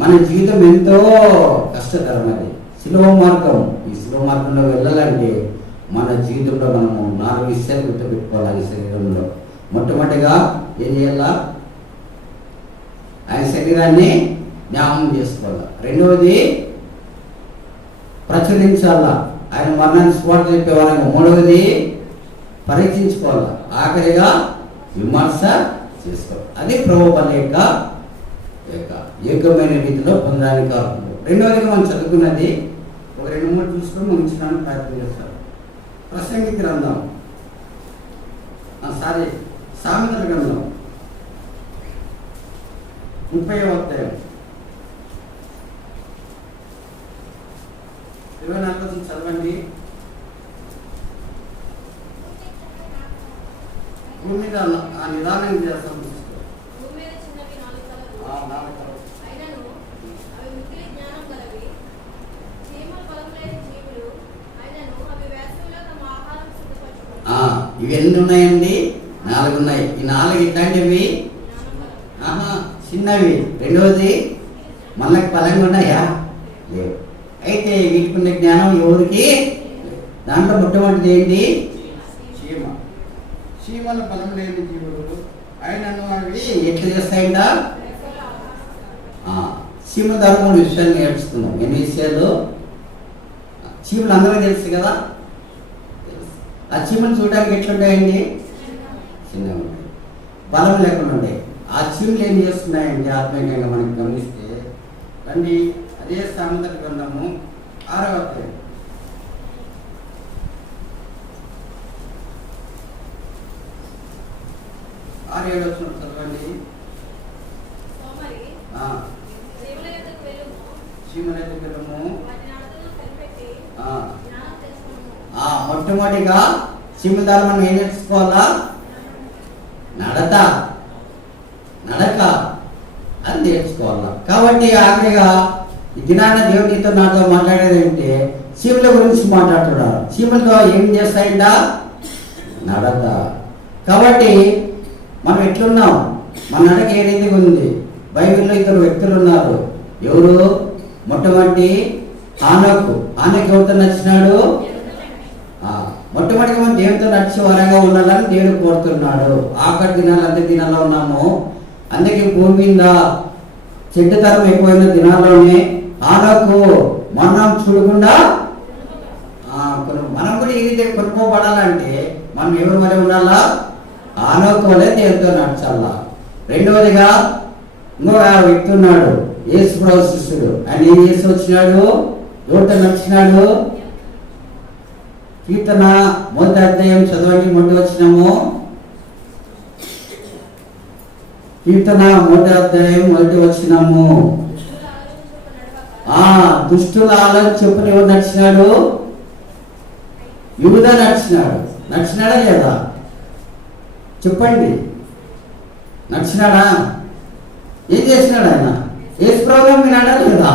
మన జీవితం ఎంతో కష్టతరమైనది. శిలువ మార్గం. ఈ శిలువ మార్గంలో వెళ్ళాలంటే మన జీవితంలో మనము 4 విషయాలు గుర్తుపెట్టుకోవాలి. శరీరంలో మొట్టమొదటిగా ఏం చేయాలా? ఆయన శరీరాన్ని జ్ఞాపకం చేసుకోవాలా. రెండవది ప్రచురించాలా, ఆయన మరణాన్ని స్ఫోట చెప్పేవారంగా. మూడవది పరీక్షించుకోవాలా. ఆఖరిగా విమర్శ చేసుకోవాలి. అది ప్రభు పని యొక్క యోగ్యమైన రీతిలో పొందడానికి కాకుండా. రెండవదిగా మనం చదువుకున్నది ఒక 2-3 చూసుకొని ముగించడానికి ప్రయత్నం చేస్తారు. ప్రసంగి గ్రంథం, సామెతల గ్రంథం 30వ అధ్యాయం 24 చదవండి. భూమి మీద ఆ నిదానం చేస్తాం. ఇవి ఎన్ని ఉన్నాయండి? 4 ఉన్నాయి. ఈ 4 ఇట్లాంటివి చిన్నవి. రెండవది మనకి బలంగా ఉన్నాయా? లేవు. అయితే వీటికి ఉన్న జ్ఞానం ఎవరికి? దాంట్లో మొట్టమొదటిది ఏంటి? చీమ. చీమల బలం లేని జీవుడు ఆయనను అవి ఎట్లా చేస్తాయంట? చీమ ద్వారా 3 విషయాలు నేర్చుకున్నాం. ఎన్ని విషయాలు? చీమలు అందరూ తెలుసు కదా. ఆ చీమలు చూడడానికి ఎట్లుంటాయండి? చిన్నగా ఉంటాయి, బలం లేకుండా ఉంటాయి. ఆ చీమలు ఏం చేస్తున్నాయండి ఆత్మీయంగా మనకి గమనిస్తే రండి. అదే సామెతల గ్రంథము 6వ అధ్యాయం 6-7 వచనం చదవండి. మొట్టమొదటిగా చీమల ద్వారా మనం ఏం నేర్చుకోవాలా? నడక అది నేర్చుకోవాలా. కాబట్టి ఆఖరిగా ఈ దినాన దేవునితో నాతో మాట్లాడేది అంటే చీమల గురించి మాట్లాడుతున్నారు. చీమలతో ఏం చేస్తాయంట? నడక. కాబట్టి మనం ఎట్లున్నాం? మన నడక ఏ రీతిగా ఉంది? బైబిల్లో 2 వ్యక్తులు ఉన్నారు. ఎవరు? మొట్టమొదటి ఆనోకు ఎవరితో నచ్చినాడు? మొట్టమొదటిగా మనం దేవునితో నడిచే వారంగా ఉండాలని దేవుడు కోరుతున్నాడు. ఆఖరి దినాలు అంతే దినాల్లో ఉన్నాము. అందుకే భూమి మీద చెడ్డతరం ఎక్కువైన దినాల్లోనే ఆనోకు మనం చూడకుండా మనం కూడా ఇది కొనుక్కోబడాలంటే మనం ఎవరి వల్ల ఉండాలా? ఆనోకు వల్లే దేవునితో నడచాలా. రెండవదిగా ఇంకొక వ్యక్తి ఉన్నాడు, యేసు ప్రభు శిష్యుడు. ఆయన ఏం చేసి వచ్చినాడు? ఎవరితో నడిచినాడు? కీర్తన 1వ అధ్యాయం చదవండి. 1వ వచనము. కీర్తన 1వ అధ్యాయం 1వ వచనము. దుష్టుల ఆలోచన చెప్పున ఎవరు నడిచినాడు? యూదా నడిచినాడా లేదా? చెప్పండి. నడిచినాడా? ఏం చేసినాడు ఆయన? యేసు ప్రభువు వినాడా లేదా?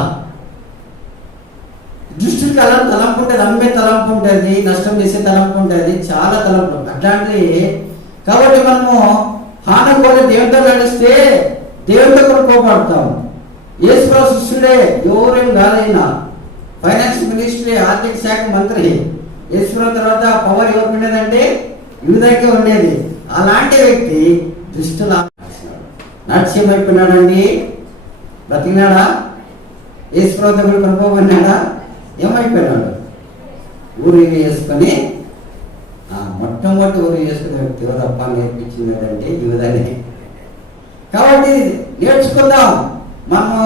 దృష్టి తలంపు ఉంటుంది, అమ్మే తలంపు ఉంటుంది, నష్టం చేసే తలంపు ఉంటుంది, చాలా తలంపు అట్లాంటిది. కాబట్టి మనము హానకోలు దేవునితో నడిస్తే దేవునితో కొనుక్కోబడతాం. యేసు ప్రభు శిష్యుడే, ఎవరేం కాదైనా. ఫైనాన్స్ మినిస్ట్రీ, ఆర్థిక శాఖ మంత్రి. యేసు ప్రభు తర్వాత పవర్ ఎవరికి ఉండేదంటే యూదాకే ఉండేది. అలాంటి వ్యక్తి దుష్టుల నడిచి ఏమైపోయినాడండి? బ్రతికినాడా? యేసు ప్రభు దగ్గర కొనుక్కోబడినాడా? ఏమైపోయినాడు? ఊరు వేసుకొని మొట్టమొదటి ఊరు వేసుకునే వ్యక్తి ఎవరప్ప నేర్పించింది అంటే యూదనే. కాబట్టి నేర్చుకుందాం. మనము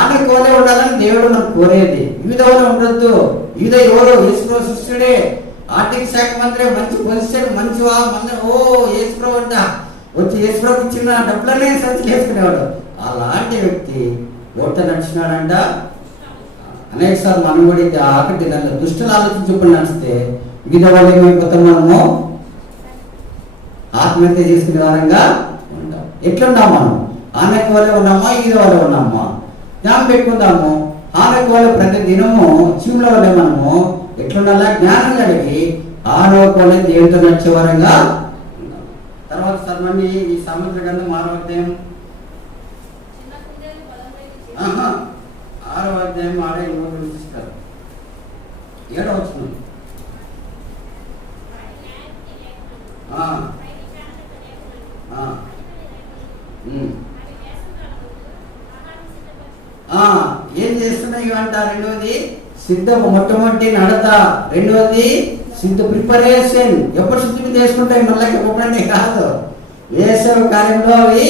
ఆనకోలే ఉండాలని దేవుడు మనకు కోరేది. యూదవలో ఉండొద్దు. యూద ఎవరు? యేసు ప్రభు శిష్యుడే, ఆర్థిక శాఖ మంత్రి, మంచి పొజిషన్, మంచివా యేసు ప్రభు అంట వచ్చి యేసు ప్రభు ఇచ్చిన డబ్బులనే సంచి చేసుకునేవాడు. అలాంటి వ్యక్తి ఎవరితో నడిచినాడంట? అనేక సార్లు మనం కూడా ఆఖరి దాంట్లో దుష్టులు ఆలోచించుకుని నడిస్తే మిగతా వాళ్ళు ఏమైపోతాం? మనము ఆత్మహత్య చేసుకునే వారంగా ఉంటాం. ఎట్లున్నాం మనం? ఆమెకు వల్ల ఉన్నామా? ఇది వల్ల ఉన్నామా? జ్ఞానం పెట్టుకుందాము. ఆమెకు వల్ల ప్రతి దినము చీముల వల్లే మనము ఎట్లుండాలా? జ్ఞానం కలిగి ఆనోకు వల్ల దేవునితో నడిచే వారంగా ఉన్నాం. తర్వాత సర్వండి ఈ సముద్ర గ్రంథం 6వ అధ్యాయం 6వ అధ్యాయం 6-8 చూస్తారు. 7వ వచనం. ఏం చేస్తున్నాయి అంట? రెండవది సిద్ధం, మొట్టమొదటి నడత. రెండవది సిద్ధ ప్రిపరేషన్. ఎప్పుడు శుద్ధి చేసుకుంటాయి? మళ్ళీ ఎప్పుడంటే కాదు, వేసవి కాలంలో అవి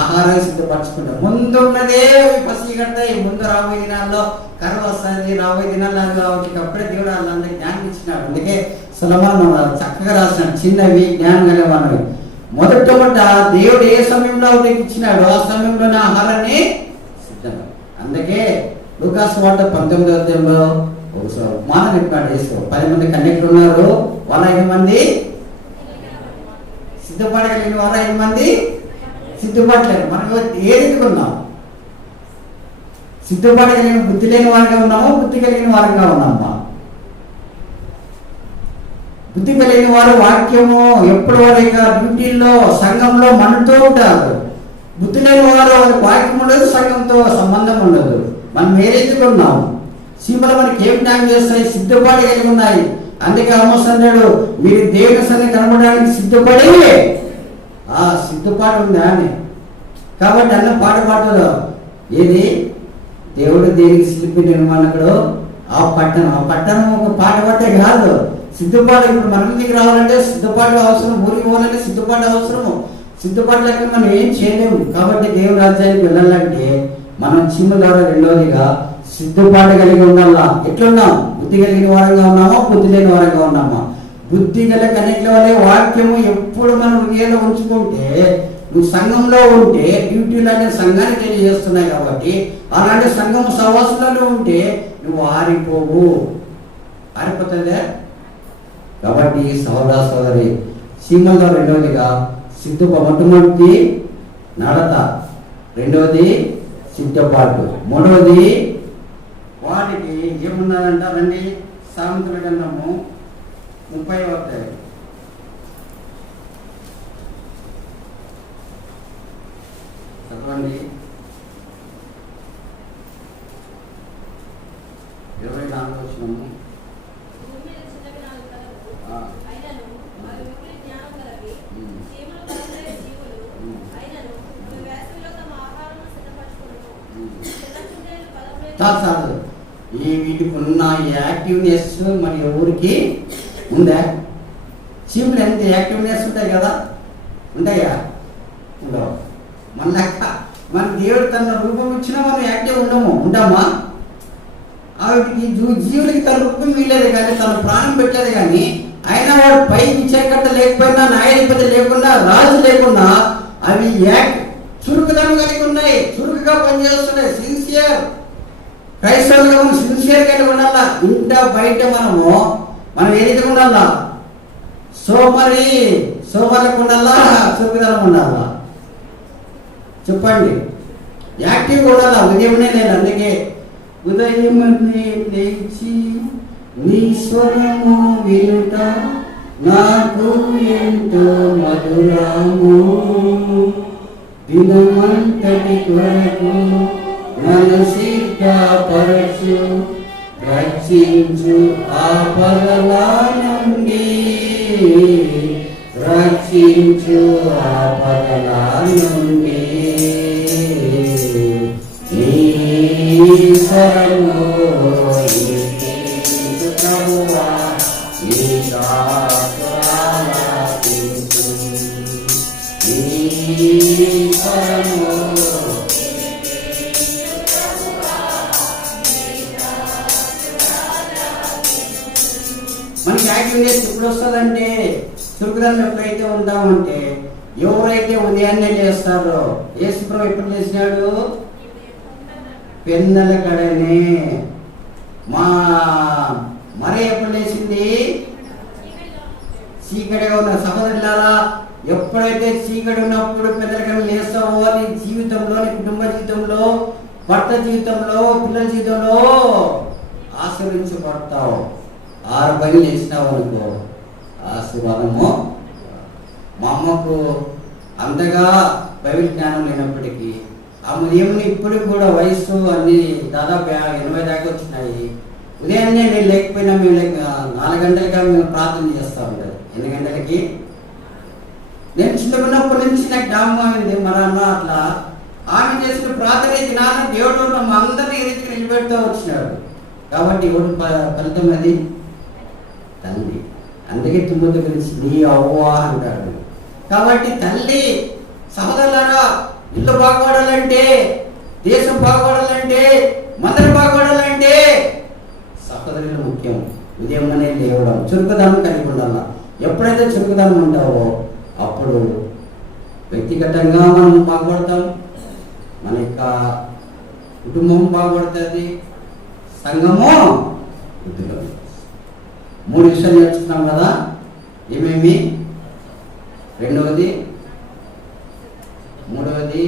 ఆహారం సిద్ధపరచుకుంటాం. ముందు ఉన్నదే పసి కడతాయి. ముందు రాబోయే దినాల్లో కరువు వస్తుంది. రాబోయే దినాల్లో వాటికి అప్పుడే దేవుడు వాళ్ళందరికీ జ్ఞానం ఇచ్చినాడు. అందుకే సులభం చక్కగా రాసినాడు. చిన్నవి జ్ఞానం కలిగినవి. మొదట దేవుడు ఏ సమయంలో ఇచ్చినాడు ఆ సమయంలోనే ఆహారాన్ని సిద్ధం. అందుకే లూకాసు వార్త 19వ అధ్యాయంలో ఒకసారి మాట చెప్పాడు యేసు. 10 మంది కన్యకులు ఉన్నారు. వాళ్ళ 5 మంది సిద్ధపడగలిగిన వారు, 5 మంది సిద్ధపడలేదు. మనం ఏ రీతిగా ఉన్నాం? సిద్ధపడగలిగిన బుద్ధి లేని వారిగా ఉన్నామా? బుద్ధి కలిగిన వారిగా ఉన్నామా? బుద్ధి కలిగిన వారు వాక్యము ఎప్పుడు వారిగా డ్యూటీల్లో సంఘంలో మనతో ఉంటారు. బుద్ధి లేని వారు వాక్యం ఉండదు, సంఘంతో సంబంధం ఉండదు. మనం ఏదైతే ఉన్నాం సీమలు మనకి ఏం జ్ఞానం చేస్తాయి, సిద్ధపాటు కలిగి ఉన్నాయి. అందుకే ఆమోస్ అన్నాడు, మీరు దేవుని సన్నిధిని కనబడడానికి సిద్ధపడి సిద్ధపాటు ఉందా అని. కాబట్టి అన్న పాట పాడదు, ఏది దేవుడు దేనికి శిల్పి నిర్మాణకుడు ఆ పట్టణం ఒక పాట పట్టే కాదు, సిద్ధపాటు. ఇప్పుడు మన ఇంటికి రావాలంటే సిద్ధపాటు అవసరం, ఊరికి పోవాలంటే సిద్ధపాటు అవసరము. సిద్ధపాటు లేక మనం ఏం చేయలేము. కాబట్టి దేవుని రాజ్యానికి వెళ్ళాలంటే మనం చీమ ద్వారా రెండవదిగా సిద్ధపాటు కలిగి ఉండాలా. ఎట్లున్నాం? బుద్ధి కలిగిన వారంగా ఉన్నామా, బుద్ధి లేని వారంగా ఉన్నామా? బుద్ధి గల కనెక్ట్ల వల్లే వాక్యము ఎప్పుడు మనం హృదయంలో ఉంచుకుంటే, నువ్వు సంఘంలో ఉంటే డ్యూటీలు అనేది సంఘానికి తెలియజేస్తున్నాయి కాబట్టి అలాంటి సంఘం సహవాసులలో ఉంటే నువ్వు ఆరిపోవు. ఆరిపోతుందే. కాబట్టి సోదరా సోదరి, సీమల్లో రెండవదిగా మొట్టమొదటి నడత, రెండవది సిద్ధపాటు, మూడవది వాటికి ఏమున్నదంటారండి? సామెతల గ్రంథము 30వ అధ్యాయం చదవండి. 24వ వచనము. చాలు ఈ వీటికి ఉన్న యాక్టివ్నెస్ మరి ఎవరికి ఉందా? చీమలు ఎంత యాక్టివ్నెస్ ఉంటాయి కదా, ఉంటాయా? ఉండవు. మన లెక్క మన దేవుడు తన రూపం ఇచ్చినా మనం యాక్టివ్ ఉంటామా? వాటికి జీవులకి తన రూపం వీలేదు కానీ, తన ప్రాణం పెట్టలేదు కానీ, అయినా వాడు పై విచ్చేకట్ట లేకపోయినా, న్యాయాధిపతి లేకుండా, రాజు లేకుండా అవి చురుకుదనం కలిగి ఉన్నాయి, చురుకుగా పనిచేస్తున్నాయి. సిన్సియర్ క్రైస్తవులుగా మనం సిన్సియర్ కలిగి ఉండాలా. ఇంట బయట మనం ఏదైతే ఉండాలా? సోమరికి ఉండాలా, చురుకుదనం ఉండాలా? చెప్పండి. యాక్టివ్గా ఉండాలా. ఉదయమే నేను అందుకే ఉదయమనే లేచి నీ స్వరము వినుట నాకు ఎంతో మధురము, దినమంతటి కొరకు నన్ను సిద్ధపరచు, రక్షించు ఆపదల నుండి, రక్షించు ఆపదల నుండి. నీ స్వరము ప్రభువా, నీ దాసురాలకించు, నీ స్వరము. మనకి యాక్టివ్నెస్ ఎప్పుడు వస్తుందంటే, చురుకుదనం ఎప్పుడైతే ఉంటామంటే, ఎవరైతే ఉదయాన్నే లేస్తారో, యేసుప్రభు ఎప్పుడు లేచినాడు? పెన్నెల కడనే. మరే ఎప్పుడు లేచింది? చీకటిగా ఉన్న సహోదరులారా, ఎప్పుడైతే చీకటి ఉన్నప్పుడు పెద్దలకన్నా లేస్తావో, నీ జీవితంలో, నీ కుటుంబ జీవితంలో, భర్త జీవితంలో, పిల్లల జీవితంలో ఆశీర్వించబడతావు. 6 పని లేచినావు అనుకో, ఆశీర్వాదము. మా అమ్మకు అంతగా బైబిల్ జ్ఞానం లేనప్పటికీ ఆమె ఏమని ఇప్పటికి కూడా వయస్సు అన్ని దాదాపు 80 దాకా వచ్చినాయి. ఉదయాన్నే నేను లేకపోయినా మేము 4 గంటలుగా మేము ప్రార్థన చేస్తూ ఉంటాం. ఎన్ని గంటలకి? నేను చిన్నప్పటి నుంచి నాకు డామం అయింది. మన అన్న అట్లా ఆమె చేసిన ప్రార్థన నాన్న దేవుడు మా అందరినీ ఈ రీతికి నిలబెడుతూ వచ్చినాడు. కాబట్టి ఎవరు ఫలితం అది? తల్లి. అందుకే తుమ్మది గురించి నీ అవ్వ అంటాడు. కాబట్టి తల్లి, సహోదరులారా, ఇల్లు బాగుపడాలంటే, దేశం బాగుపడాలంటే, మందరం బాగుపడాలంటే సహోదరులు ముఖ్యం. ఉదయం అనేది లేవడం, చురుకుదనం కలిగి ఉండాల. ఎప్పుడైతే చురుకుదనం ఉంటావో అప్పుడు వ్యక్తిగతంగా మనం బాగుపడతాం, మన యొక్క కుటుంబం బాగుపడుతుంది, సంఘము వృద్ధిలో. 3 విషయాలు నేర్చుకున్నాం కదా. ఏమేమి? రెండవది, మూడవది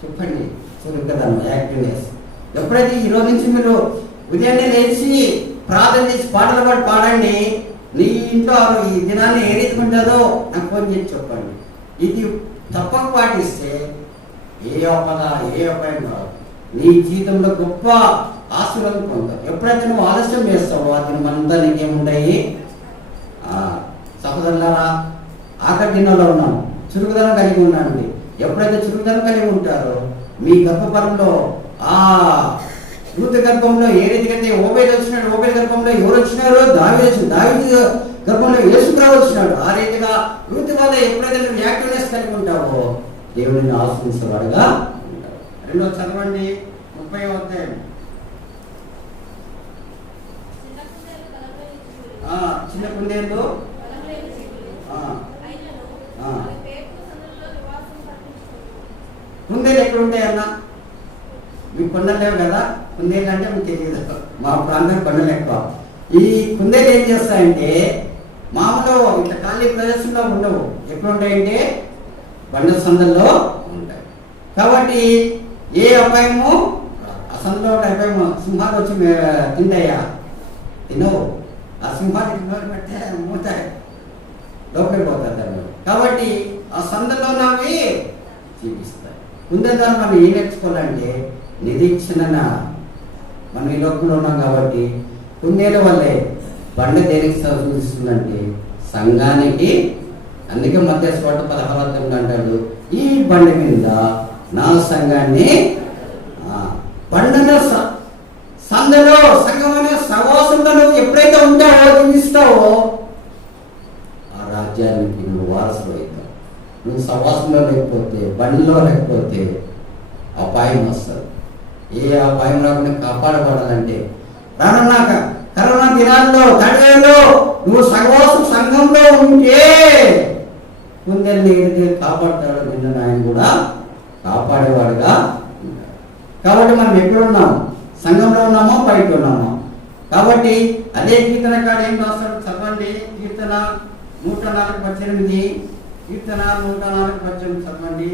చెప్పండి, చురుకుదనం, యాక్టివ్నెస్. ఎప్పుడైతే ఈరోజు నుంచి మీరు ఉదయాన్నే లేచి ప్రార్థన చేసి పాటలు పాడండి, నీ ఇంట్లో ఈ దినాన్ని ఏ రీతి ఉంటుందో నాకు ఫోన్ చేసి చెప్పండి. ఇది తప్పక పాటిస్తే ఏ అపద ఏ అపాయం రాదు. నీ జీవితంలో గొప్ప ఆశీర్వాదం పొందావు. ఎప్పుడైతే నువ్వు ఆలస్యం చేస్తావో అది మనంతా నీకేముంటాయి. సహోదరులారా, ఆఖరి దినాల్లో ఉన్నాం, చురుకుదనం కలిగి ఉండండి. ఎప్పుడైతే చురుకుదనం కలిగి ఉంటారో మీ గర్భఫలంలో రూతు గర్భంలో ఏ రీతికైతే ఓబేలు వచ్చినాడు, ఓబేలు గర్భంలో ఎవరు వచ్చినారో దావీదు గర్భంలో యేసుప్రభు వచ్చినాడు. ఆ రీతిగా రూతు వల్ల ఎప్పుడైతే నువ్వు యాక్టివ్నెస్ కలిగి ఉంటావో దేవుడిని ఆశ్రయించేవాడుగా ఉంటావు. రెండో చదవండి 30వ అధ్యాయం. చిన్న కుందేలు కుందేలు ఎక్కడ ఉంటాయన్నా? మీకు కొండలు లేవు కదా, కుందేలు అంటే మీకు తెలియదు. మా ప్రాంతం కొండలు ఎక్కువ. ఈ కుందేలు ఏం చేస్తాయంటే మామూలు ఇట్లా ఖాళీ ప్రదేశంలో ఉండవు. ఎప్పుడు ఉంటాయంటే బండ సందల్లో ఉంటాయి. కాబట్టి ఏ అపాయము ఆ సందులో ఉండే అపాయము సింహాలు వచ్చి తింటాయా? తినవు. ఆ సింహాన్ని పెట్టే మూతాయి, లోపలికి పోతారు. కాబట్టి ఆ సందల్లో నావి చూపిస్తాయి. కుందేలు ద్వారా మనం ఏం నేర్చుకోవాలంటే నిరీక్షణ. మనం ఈ లోకంలో ఉన్నాం కాబట్టి కుందేల వల్లే బండ దేనికి సూచిస్తుందంటే సంఘానికి. అందుకే మధ్య స్వార్థ 16 అంటాడు, ఈ బండి మీద నా సంఘాన్ని బండలో సంఘంలో సంఘమైన సహవాసంలో నువ్వు ఎప్పుడైతే ఉంటావో జీవిస్తావో ఆ రాజ్యానికి నువ్వు వారసులు అవుతావు. నువ్వు సహవాసంలో లేకపోతే, బండిలో లేకపోతే అపాయం వస్తుంది. ఏ అపాయం రాకుండా కాపాడబడాలంటే రానున్న కరోనా దినాల్లో తడివేలో నువ్వు సహవాసం సంఘంలో ఉంటే కుందేల్ని కాపాడుతాడు. నిన్న ఆయన కూడా కాపాడేవాడుగా. కాబట్టి మనం ఎక్కడ ఉన్నాం? సంఘంలో ఉన్నామో బయట ఉన్నామో. కాబట్టి అదే కీర్తనకాడు ఏం రాస్తాడు చదవండి. కీర్తన 104:18. కీర్తన 104:18 చదవండి.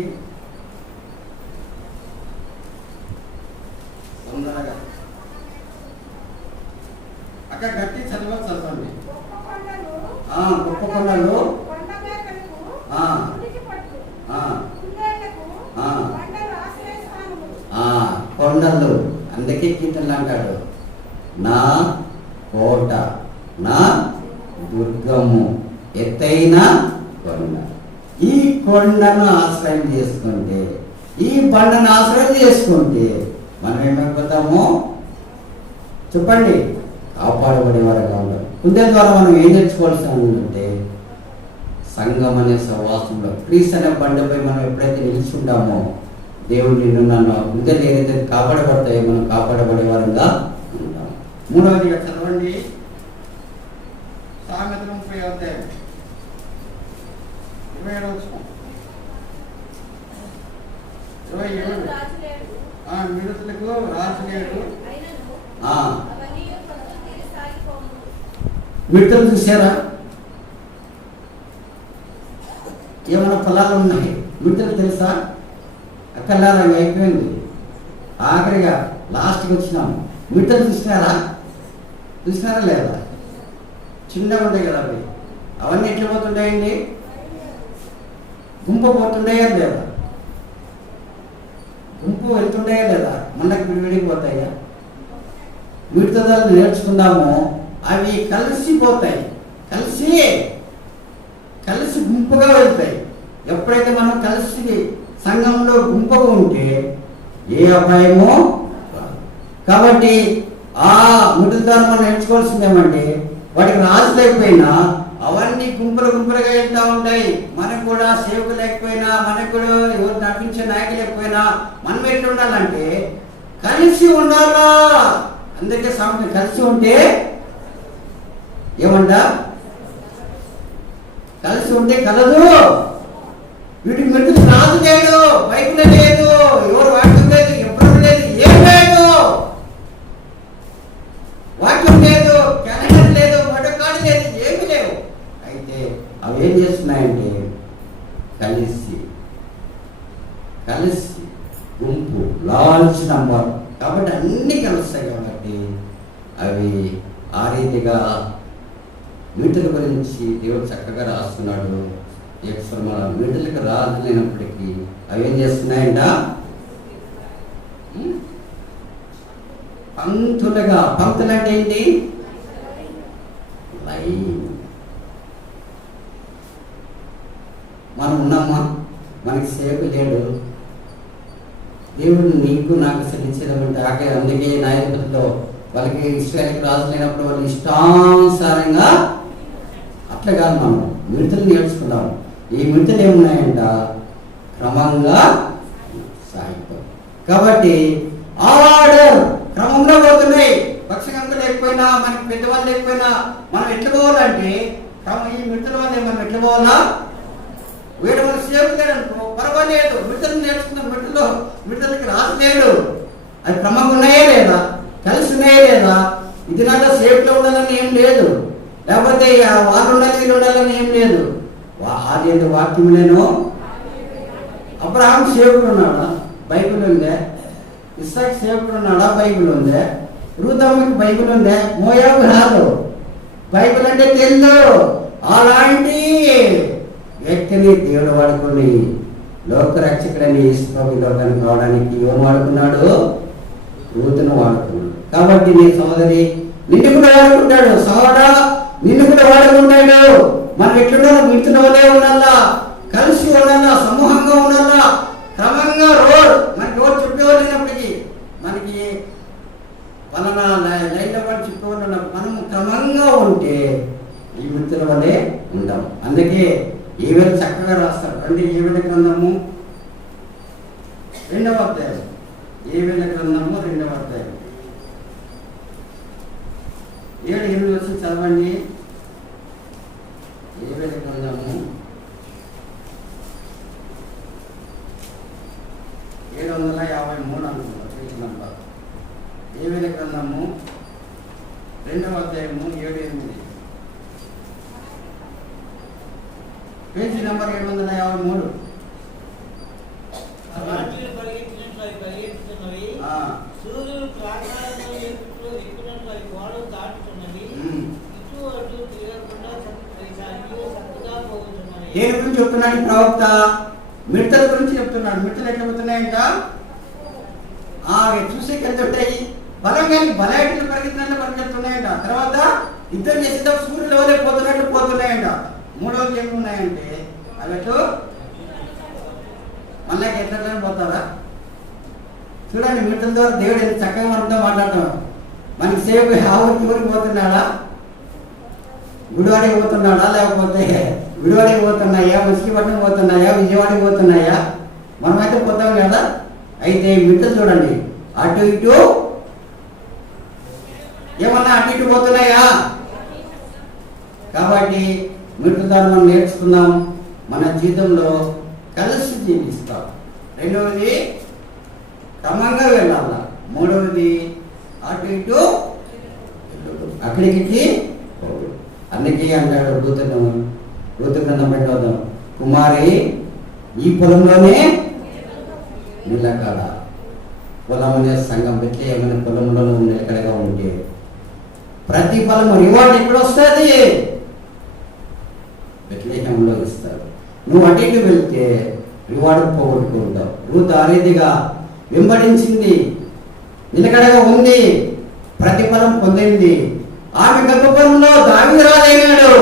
అక్కడ గట్టి చదవండి. గొప్ప కొండలు కొండలు. అందుకే కీర్తనలు అంటాడు, నా కోట, నా దుర్గము, ఎత్తైన కొండ. ఈ కొండను ఆశ్రయం చేసుకుంటే, ఈ బండను ఆశ్రయం చేసుకుంటే మనం ఏమైపోతామో చెప్పండి, కాపాడబడేవారుగా ఉంటారు. కుందేలు ద్వారా మనం ఏం నేర్చుకోవాల్సి ఉందంటే సంఘం అనే సహవాసంలో క్రీస్తు అనే బండపై మనం ఎప్పుడైతే నిలుచుంటామో దేవుడు నిన్ను నన్ను కుందేలు ఏదైతే కాపాడబడతాయో మనం కాపాడబడేవారుగా ఉంటాం. మూడవదిగా చదవండి సామెతలు 30వ అధ్యాయం 27వ వచనం. 27 మిడతలకు రాజు లేడు. మిడతలు చూసారా? ఏమైనా పొలాలు ఉన్నాయి, మిడతలు తెలుసా? అక్కర్లాగా అయిపోయింది. ఆఖరిగా లాస్ట్కి వచ్చినాము. మిడతలు చూసినారా లేదా? చిన్నగా ఉంటాయి కదా అవి. అవన్నీ ఎట్లా పోతుంటాయండి? గుంపు పోతుంటాయా లేదా? గుంపు వెళ్తుంటాయా లేదా? మనకి విడిపోతాయా? వీటితో నేర్చుకుందాము. అవి కలిసిపోతాయి, కలిసి గుంపుగా వెళ్తాయి. ఎప్పుడైతే మనం కలిసి సంఘంలో గుంపుగా ఉంటే ఏ అపాయమో. కాబట్టి ఆ మిడిల్ ద్వారా మనం నేర్చుకోవాల్సింది ఏమంటే వాటికి రాజు లేకపోయినా అవన్నీ గుంపులుగా వెళ్తూ ఉంటాయి. మనకు కూడా సేవకు లేకపోయినా, మనకు కూడా ఎవరు నడిపించే నాయకులు లేకపోయినా మనం ఎట్లా ఉండాలంటే కలిసి ఉండాలా. అందుకే సామెత కలిసి ఉంటే ఏమంట? కలిసి ఉంటే కలదు. వీటికి మెట్టుకు రాజు లేడు, బైకులు లేదు, ఎవరు వాక్యం లేదు, ఎప్పుడు లేదు, ఏం లేదు, వాక్యం లేదు, క్యాలెండర్ లేదు, మటకాడు లేదు, ఏమి లేవు. అయితే అవి ఏం చేస్తున్నాయంటే కలిసి గుంపు లార్జ్ నంబర్. కాబట్టి అన్ని కలుస్తాయి. కాబట్టి అవి ఆ రీతిగా మిడతల గురించి దేవుడు చక్కగా రాస్తున్నాడు. మిడతలకు రాజు లేనప్పటికీ అవి ఏం చేస్తున్నాయంట? పంక్తులుగా. పంక్తులు అంటే ఏంటి? మనం ఉన్నామా? మనకి సేపు లేడు. దేవుడు నీకు నాకు సెలించడం అందుకే న్యాయపతిలో వాళ్ళకి ఇశ్రాయేలుకి రాజు లేనప్పుడు వాళ్ళు ఇష్టానుసారంగా అట్లా కాదు. మనం మిడతలు నేర్చుకున్నాం. ఈ మిడతలు ఏమున్నాయంట? క్రమంగా సాగిపో. కాబట్టి ఆర్డర్ క్రమంలో పోతున్నాయి. పక్షిగంతులు లేకపోయినా, మనకి పెద్దవాళ్ళు లేకపోయినా మనం ఎట్లా పోవాలంటే ఈ మిడతల వల్ల మనం ఎట్లా పోవాలా? వీడు మన సేపు లేదనుకో పర్వాలేదు, మిడతలు నేర్చుకున్నాం. మిడతలకి రాసలేడు. అది క్రమంగా ఉన్నాయే లేదా, కలిసి ఉన్నాయే లేదా. ఇది నాతో సేఫ్లో ఉండాలని ఏం లేదు, లేకపోతే వాళ్ళు ఉండాలి వీళ్ళు ఉండాలని ఏం లేదు. అది ఎంత వాక్యం. నేను అబ్రహాం సేవకుడు ఉన్నాడా? బైబిల్ ఉందే. ఇస్సాకు సేవకుడు ఉన్నాడా? బైబిల్ ఉందే. రూతమ్మకి బైబిల్ ఉందే. మోయాబు రాదు. బైబిల్ అంటే తెల్లు. అలాంటి వ్యక్తిని దేవుడు వాడుకొని లోకరక్షకుడని యేసుప్రభు లోకానికి రావడానికి ఏం వాడుకున్నాడు? రూతును వాడుకున్నాడు. కాబట్టి నీ సోదరి నిన్ను కూడా వాడుకుంటాడు. సోదరా నిన్ను కూడా వాడుకుంటాడు. మనం ఎట్లుండాలో మిడతల వలే ఉండాలా, కలిసి ఉండాలా, సమూహంగా ఉండాలా. క్రమంగా మనకి రోడ్ చెప్పేవాళ్ళు లేనప్పటికీ, మనకి పలానా లైన్ల పాటు చెప్పేవాళ్ళు మనము క్రమంగా ఉంటే ఈ మిడతల వలే ఉంటాం. అందుకే ఈవేళ చక్కగా రాస్తారు. అంటే ఈవేళ గ్రంథము 2వ అధ్యాయం. ఈవేళ గ్రంథము 2వ అధ్యాయం 7-8 వచ్చి చదవండి. ఈవేళ గ్రంథము 753 అనుకుంటా పేజీ నంబర్. ఈవేళ గ్రంథము 2వ అధ్యాయము 7-8 పేజీ నంబర్ 753. దేని గురించి చెప్తున్నాడు ప్రవక్త? మిడతల గురించి చెప్తున్నాడు. మిడతలు ఎట్లా పోతున్నాయంట? చూసేకి ఎంత ఉంటాయి? బలంగా బలాయిట్లు పరిగెత్తినట్లు పరిగెత్తున్నాయంట. తర్వాత యుద్ధం చేసేటప్పుడు సూర్యులు ఎవరే పోతున్నట్లు పోతున్నాయంట. మూడవది ఏమున్నాయంటే అవి మళ్ళీ ఎట్లా పోతారా? చూడండి, మిడతల ద్వారా దేవుడు ఎంత చక్కగా మనతో మాట్లాడతాం. మనకి సేపు హావూరికి ఊరికి పోతున్నాడా? గుడివాడికి పోతున్నాడా? లేకపోతే విడివాడికి పోతున్నాయా? మచిలీపట్నం పోతున్నాయా? విజయవాడకి పోతున్నాయా? మనమైతే పోతాం కదా. అయితే మిడతలు చూడండి, అటు ఇటు ఏమన్నా అటు ఇటు పోతున్నాయా? కాబట్టి మిడతల ద్వారా మనం నేర్చుకున్నాం. మన జీవితంలో కలిసి జీవిస్తాం. రెండవది క్రమంగా వెళ్ళాల. మూడవది అటు ఇటు అక్కడికి. అందుకే అంటాడు రూతు గ్రంథం పెట్టవద్దాం, కుమారి ఈ పొలంలోనే నిలకడ. పొలం అనే సంఘం పెట్టి ఏమైనా పొలంలో నిలకడగా ఉంటే ప్రతిఫలం రివార్డ్ ఎక్కడ వస్తుంది? బెత్లెహేములో ఇస్తారు. నువ్వు అటు ఇటు వెళ్తే రివార్డు పోగొట్టుకుంటావు. రూతు ఆ రీతిగా వెంబడించింది, నిలకడగా ఉంది, ప్రతిఫలం పొందింది. ఆమె గర్భఫలంలో దావీదు రాజు అయినాడు.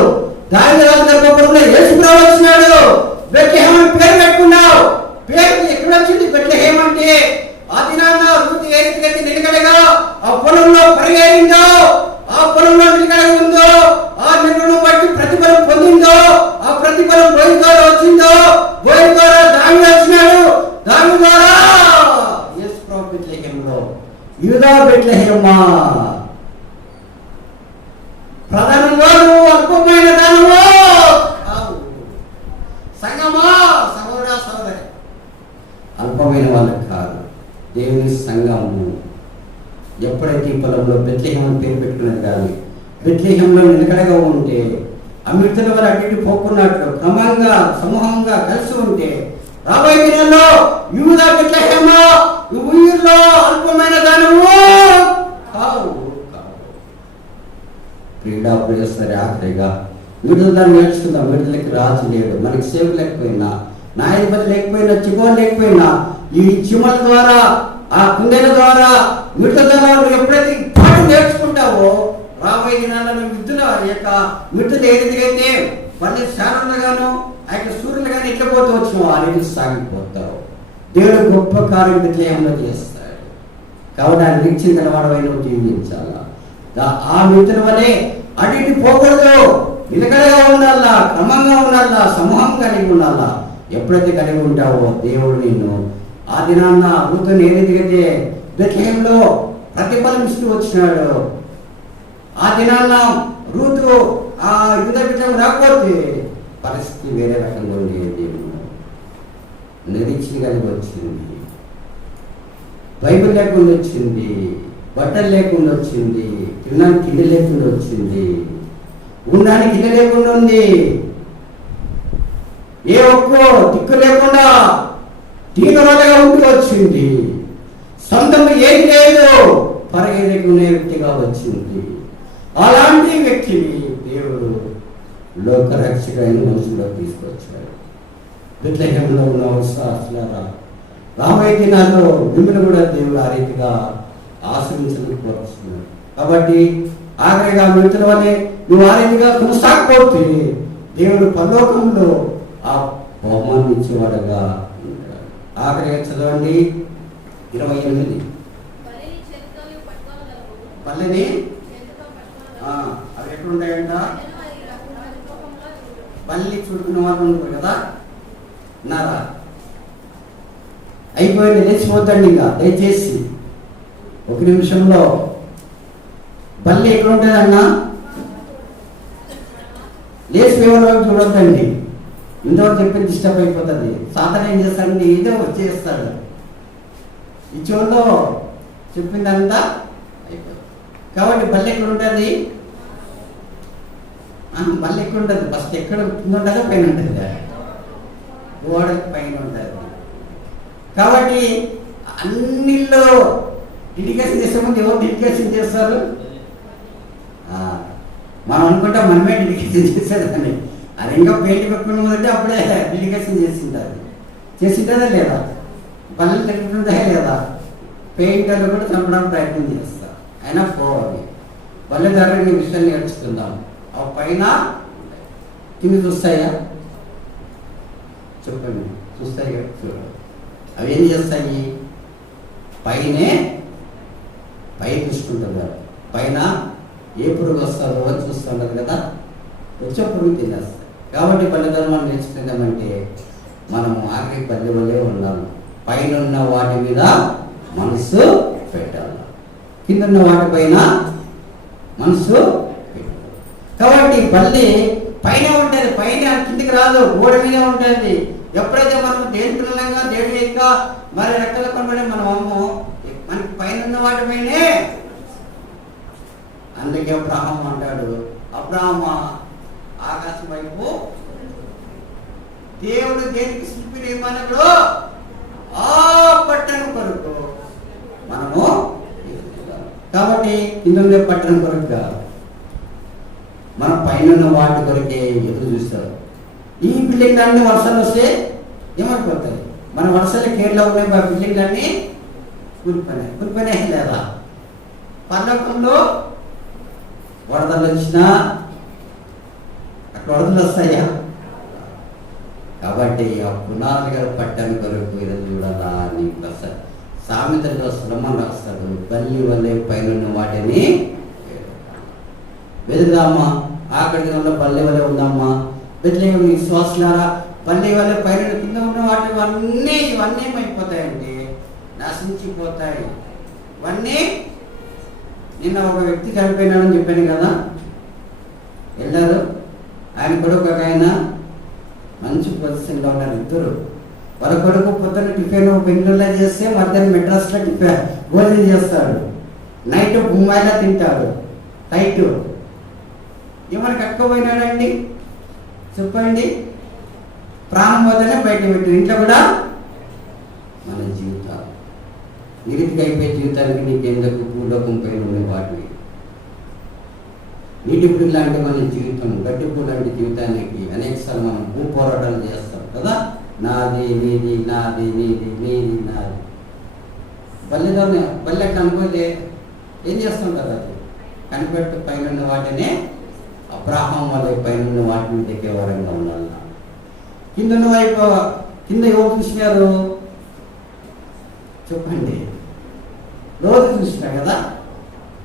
దావీదు రాజు గర్భఫలంలో యేసు ప్రభువు వచ్చినాడు. బెత్లెహేం అని పేరు పెట్టుకున్నావు. పేరు ఎక్కడ వచ్చింది? బెత్లెహేం అంటే ఆ దినాన రూతు ఏ రీతిగా నిలకడగా ఆ పొలంలో పరిగెరిందో, ఆ పొలంలో నిలకడగా ఉందో, ఆ నిలకడను బట్టి ప్రతిఫలం పొందిందో, ఆ ప్రతిఫలం బోయి ద్వారా వచ్చిందో, బోయి ద్వారా దావీదు వచ్చినాడు. దావీదు ద్వారా యేసు ప్రభువు బెత్లెహేంలో. యూదా బెత్లెహేమా ప్రధానంగా నువ్వు అల్పమైన దానము సంగమా, సహోదర సహోదరి, అల్పమైన వాళ్ళకి కాదు. దేవుని సంఘము ఎప్పుడైతే ఈ పొలంలో బెత్లెహేం అని పేరు పెట్టుకున్నది కానీ బెత్లెహేంలో నిలకడగా ఉంటే, ఆ మిడతల వల్ల అటు ఇటు పోకున్నట్లు క్రమంగా సమూహంగా కలిసి ఉంటే రాబోయే దినాల్లో యూదా బెత్లెహేమా ఊరిలో అల్పమైన దానము కావు. క్రీడా ప్రియసరి ఆఖరిగా విడుదల నేర్చుకుందాం. విడుదలకి రాజు లేడు. మనకి సేవ లేకపోయినా, న్యాయాధిపతి లేకపోయినా, చిగోలు లేకపోయినా, ఈ చిమల ద్వారా, ఆ కుండెల ద్వారా విడుదల ఎప్పుడైతే పాఠం నేర్చుకుంటావో రాబోయే దినాలను విద్యుల యొక్క విడుదల ఏ రీతికైతే మళ్ళీ శారణగాను ఆ యొక్క సూర్యులు కానీ ఎట్లా పోతూ వచ్చినావు ఆ రీతి సాగిపోతావు. దేవుడు గొప్ప కార్యం విజయంలో చేస్తాడు. కాబట్టి ఆయన నిశ్చయం గలవాడమైన జీవించాలా. ఆ మిత్రుల వలె అడిగి పోకూడదు. నిలకడగా ఉండాలా, క్రమంగా ఉండాలా, సమూహం కలిగి ఉండాలా. ఎప్పుడైతే కలిగి ఉంటావో దేవుడు నిన్ను ఆ దినాన్న రూతుని ఏ రీతికైతే బెత్లెహేములో ప్రతిఫలిస్తూ వచ్చినాడు, ఆ దినాన్న రూతు ఆ యూదా బిడ్డకు రాకపోతే పరిస్థితి వేరే రకంగా ఉండేది. నిరీక్షణ కలిగి వచ్చింది, బైబిల్ లేకుండా వచ్చింది, బట్టలు లేకుండా వచ్చింది, తినడానికి కింద లేకుండా వచ్చింది, ఉండడానికి కింద లేకుండా ఉంది, ఏ ఒక్క దిక్కు లేకుండా తీవ్రతగా ఉంటూ వచ్చింది. సొంతం ఏది లేదు, పరిగెత్తుకునే వ్యక్తిగా వచ్చింది. అలాంటి వ్యక్తిని దేవుడు లోకరక్షకుడైన మనుషుల్లో తీసుకొచ్చాడు. బెత్లెహేములో ఉన్న విశ్వాసులారా, రాబోయే దినాల్లో మిమ్మల్ని కూడా దేవుడు ఆ రీతిగా ఆశ్రయించడానికి కోరుతున్నాడు. కాబట్టి ఆఖరిగా మిత్రుల వల్లే నువ్వు ఆ రీతిగా కొనసాగిపోతే దేవుడు పరలోకంలో ఆ బహుమానం ఇచ్చేవాడుగా ఉంటాడు. ఆఖరిగా చదవండి 28. పల్లెని అవి ఎట్లుంటాయంట? పల్లి చుడుకున్న వాళ్ళు ఉంటారు కదా, ఉన్నారా? అయిపోయింది, లేచిపోతాండి. ఇంకా దయచేసి 1 నిమిషంలో బల్లి ఎక్కడ ఉంటుందన్నా లేచి వివరాలు చూడొద్దండి. ఇంతవరకు చెప్పింది డిస్టర్బ్ అయిపోతుంది. సాధన ఏం చేస్తాడండి, ఏదో వచ్చేస్తాడు. ఈ చెవుల్లో చెప్పిందంతా అయిపోతుంది. కాబట్టి బల్లి ఎక్కడ ఉంటుంది? బల్లి ఎక్కడ ఉంటుంది? ఫస్ట్ ఎక్కడ ఉంటుందో పైన ఉంటుంది, గోడకి పైన ఉంటుంది. కాబట్టి అన్నిల్లో డెడికేషన్ చేసే ముందు ఎవరు డెడికేషన్ చేస్తారు? మనం అనుకుంటాం మనమే డెడికేషన్ చేసేదని. అది ఇంకా పెయింట్ పెట్టుకున్నామంటే అప్పుడే డెడికేషన్ చేసింటుందా లేదా? పనులు తిరుగుతుందా లేదా? పెయింటర్లు కూడా చంపడానికి ప్రయత్నం చేస్తారు, అయినా పోవాలి. పల్లె ధరని విషయాన్ని నేర్చుకుందాం. ఆ పైన కింద చూస్తాయా? చెప్పండి, చూస్తాయి కదా? చూడండి, అవి ఏం చేస్తాయి? పైనే పైకి చూసుకుంటున్నారు. పైన ఏ పురుగు వస్తుందో అని చూస్తుంటారు కదా, వచ్చే పురుగు తినేస్తాయి. కాబట్టి పల్లె ధర్మాన్ని నేర్చుకుందామంటే మనం ఆఖరి పల్లె వల్లే ఉన్నాము. పైన ఉన్న వాటి మీద మనసు పెట్టాలి, కింద ఉన్న వాటిపైన మనసు పెట్టాలి. కాబట్టి పల్లి పైన ఉంటుంది, పైన కిందికి రాదు, గోడ మీద ఉంటుంది. ఎప్పుడైతే మనం దేని పిల్లలంగా దేని యొక్క మరి రెక్కల కొనబడి మనం అమ్మో మనకి పైన ఉన్న వాటిపైనే. అందుకే అబ్రహాం అంటాడు, అబ్రహామ ఆకాశం వైపు దేవుడు దేనికి శిల్పిని ఏమన్నాడు? ఆ పట్టణం కొరకు మనము. కాబట్టి కింద పట్టణం కొరకు మన పైన వాటి కొరకే ఎదురు చూస్తారు. ఈ బిల్డింగ్ అన్ని వర్షాలు వస్తే ఏమైపోతాయి? మన వర్షాలు కేరళలో ఉన్నాయి, బిల్డింగ్ అన్ని కూలిపోయినాయి లేదా? పర్లోకంలో వరదలు వచ్చినా అక్కడ వరదలు వస్తాయా? కాబట్టి ఆ పునాదిగా పట్టణం కొరకు ఎదురు చూడాలా అని సామెతల్లో సులభం రాస్తాడు. బల్లి వల్లే పైన వాటిని వెతుకుదామా, ఆఖరి దినంలో పల్లె వల్లే ఉందామా. బెత్లెహేము విశ్వాసులారా, పల్లె వల్లే పైన కింద ఉన్న వాటి ఇవన్నీ ఏమైపోతాయంటే నశించిపోతాయి. ఇవన్నీ నిన్న ఒక వ్యక్తి చనిపోయినాడని చెప్పాను కదా, వెళ్ళారు. ఆయన కొడుకు ఒక ఆయన మంచి పొజిషన్లో ఉన్నారు. ఇద్దరు వాళ్ళ కొడుకు పొద్దున్న టిఫిన్ బెంగళూరులో చేస్తే మధ్యాహ్నం మెడ్రాస్లో టిఫిన్ భోజనం చేస్తాడు, నైట్ ముంబైలో తింటాడు. టైట్ ఏమని కట్టుకోపోయినాడండి చెప్పండి? ప్రాణం పోతేనే బయట పెట్టు. ఇంట్లో కూడా మన జీవితాలు ఈ రీతికి అయిపోయే జీవితానికి నీకెందుకు భూలోకం పైన ఉండే వాటిని నీటిపుడి లాంటి మన జీవితం, గట్టిపుడి లాంటి జీవితానికి అనేకసార్లు మనం భూ పోరాటాలు చేస్తాం కదా. నాది నీది, నాది నీది, నీది నాది. బల్లె కనుకోలే ఏం చేస్తుంటారు? అది కనిపెట్టు పైన వాటినే అబ్రాహాం వల్ల పైన వాటిని దిగే వరంగా ఉండాలి. కింద వైపు కింద ఎవరు చూసినారు చెప్పండి? రోజు చూసినా కదా.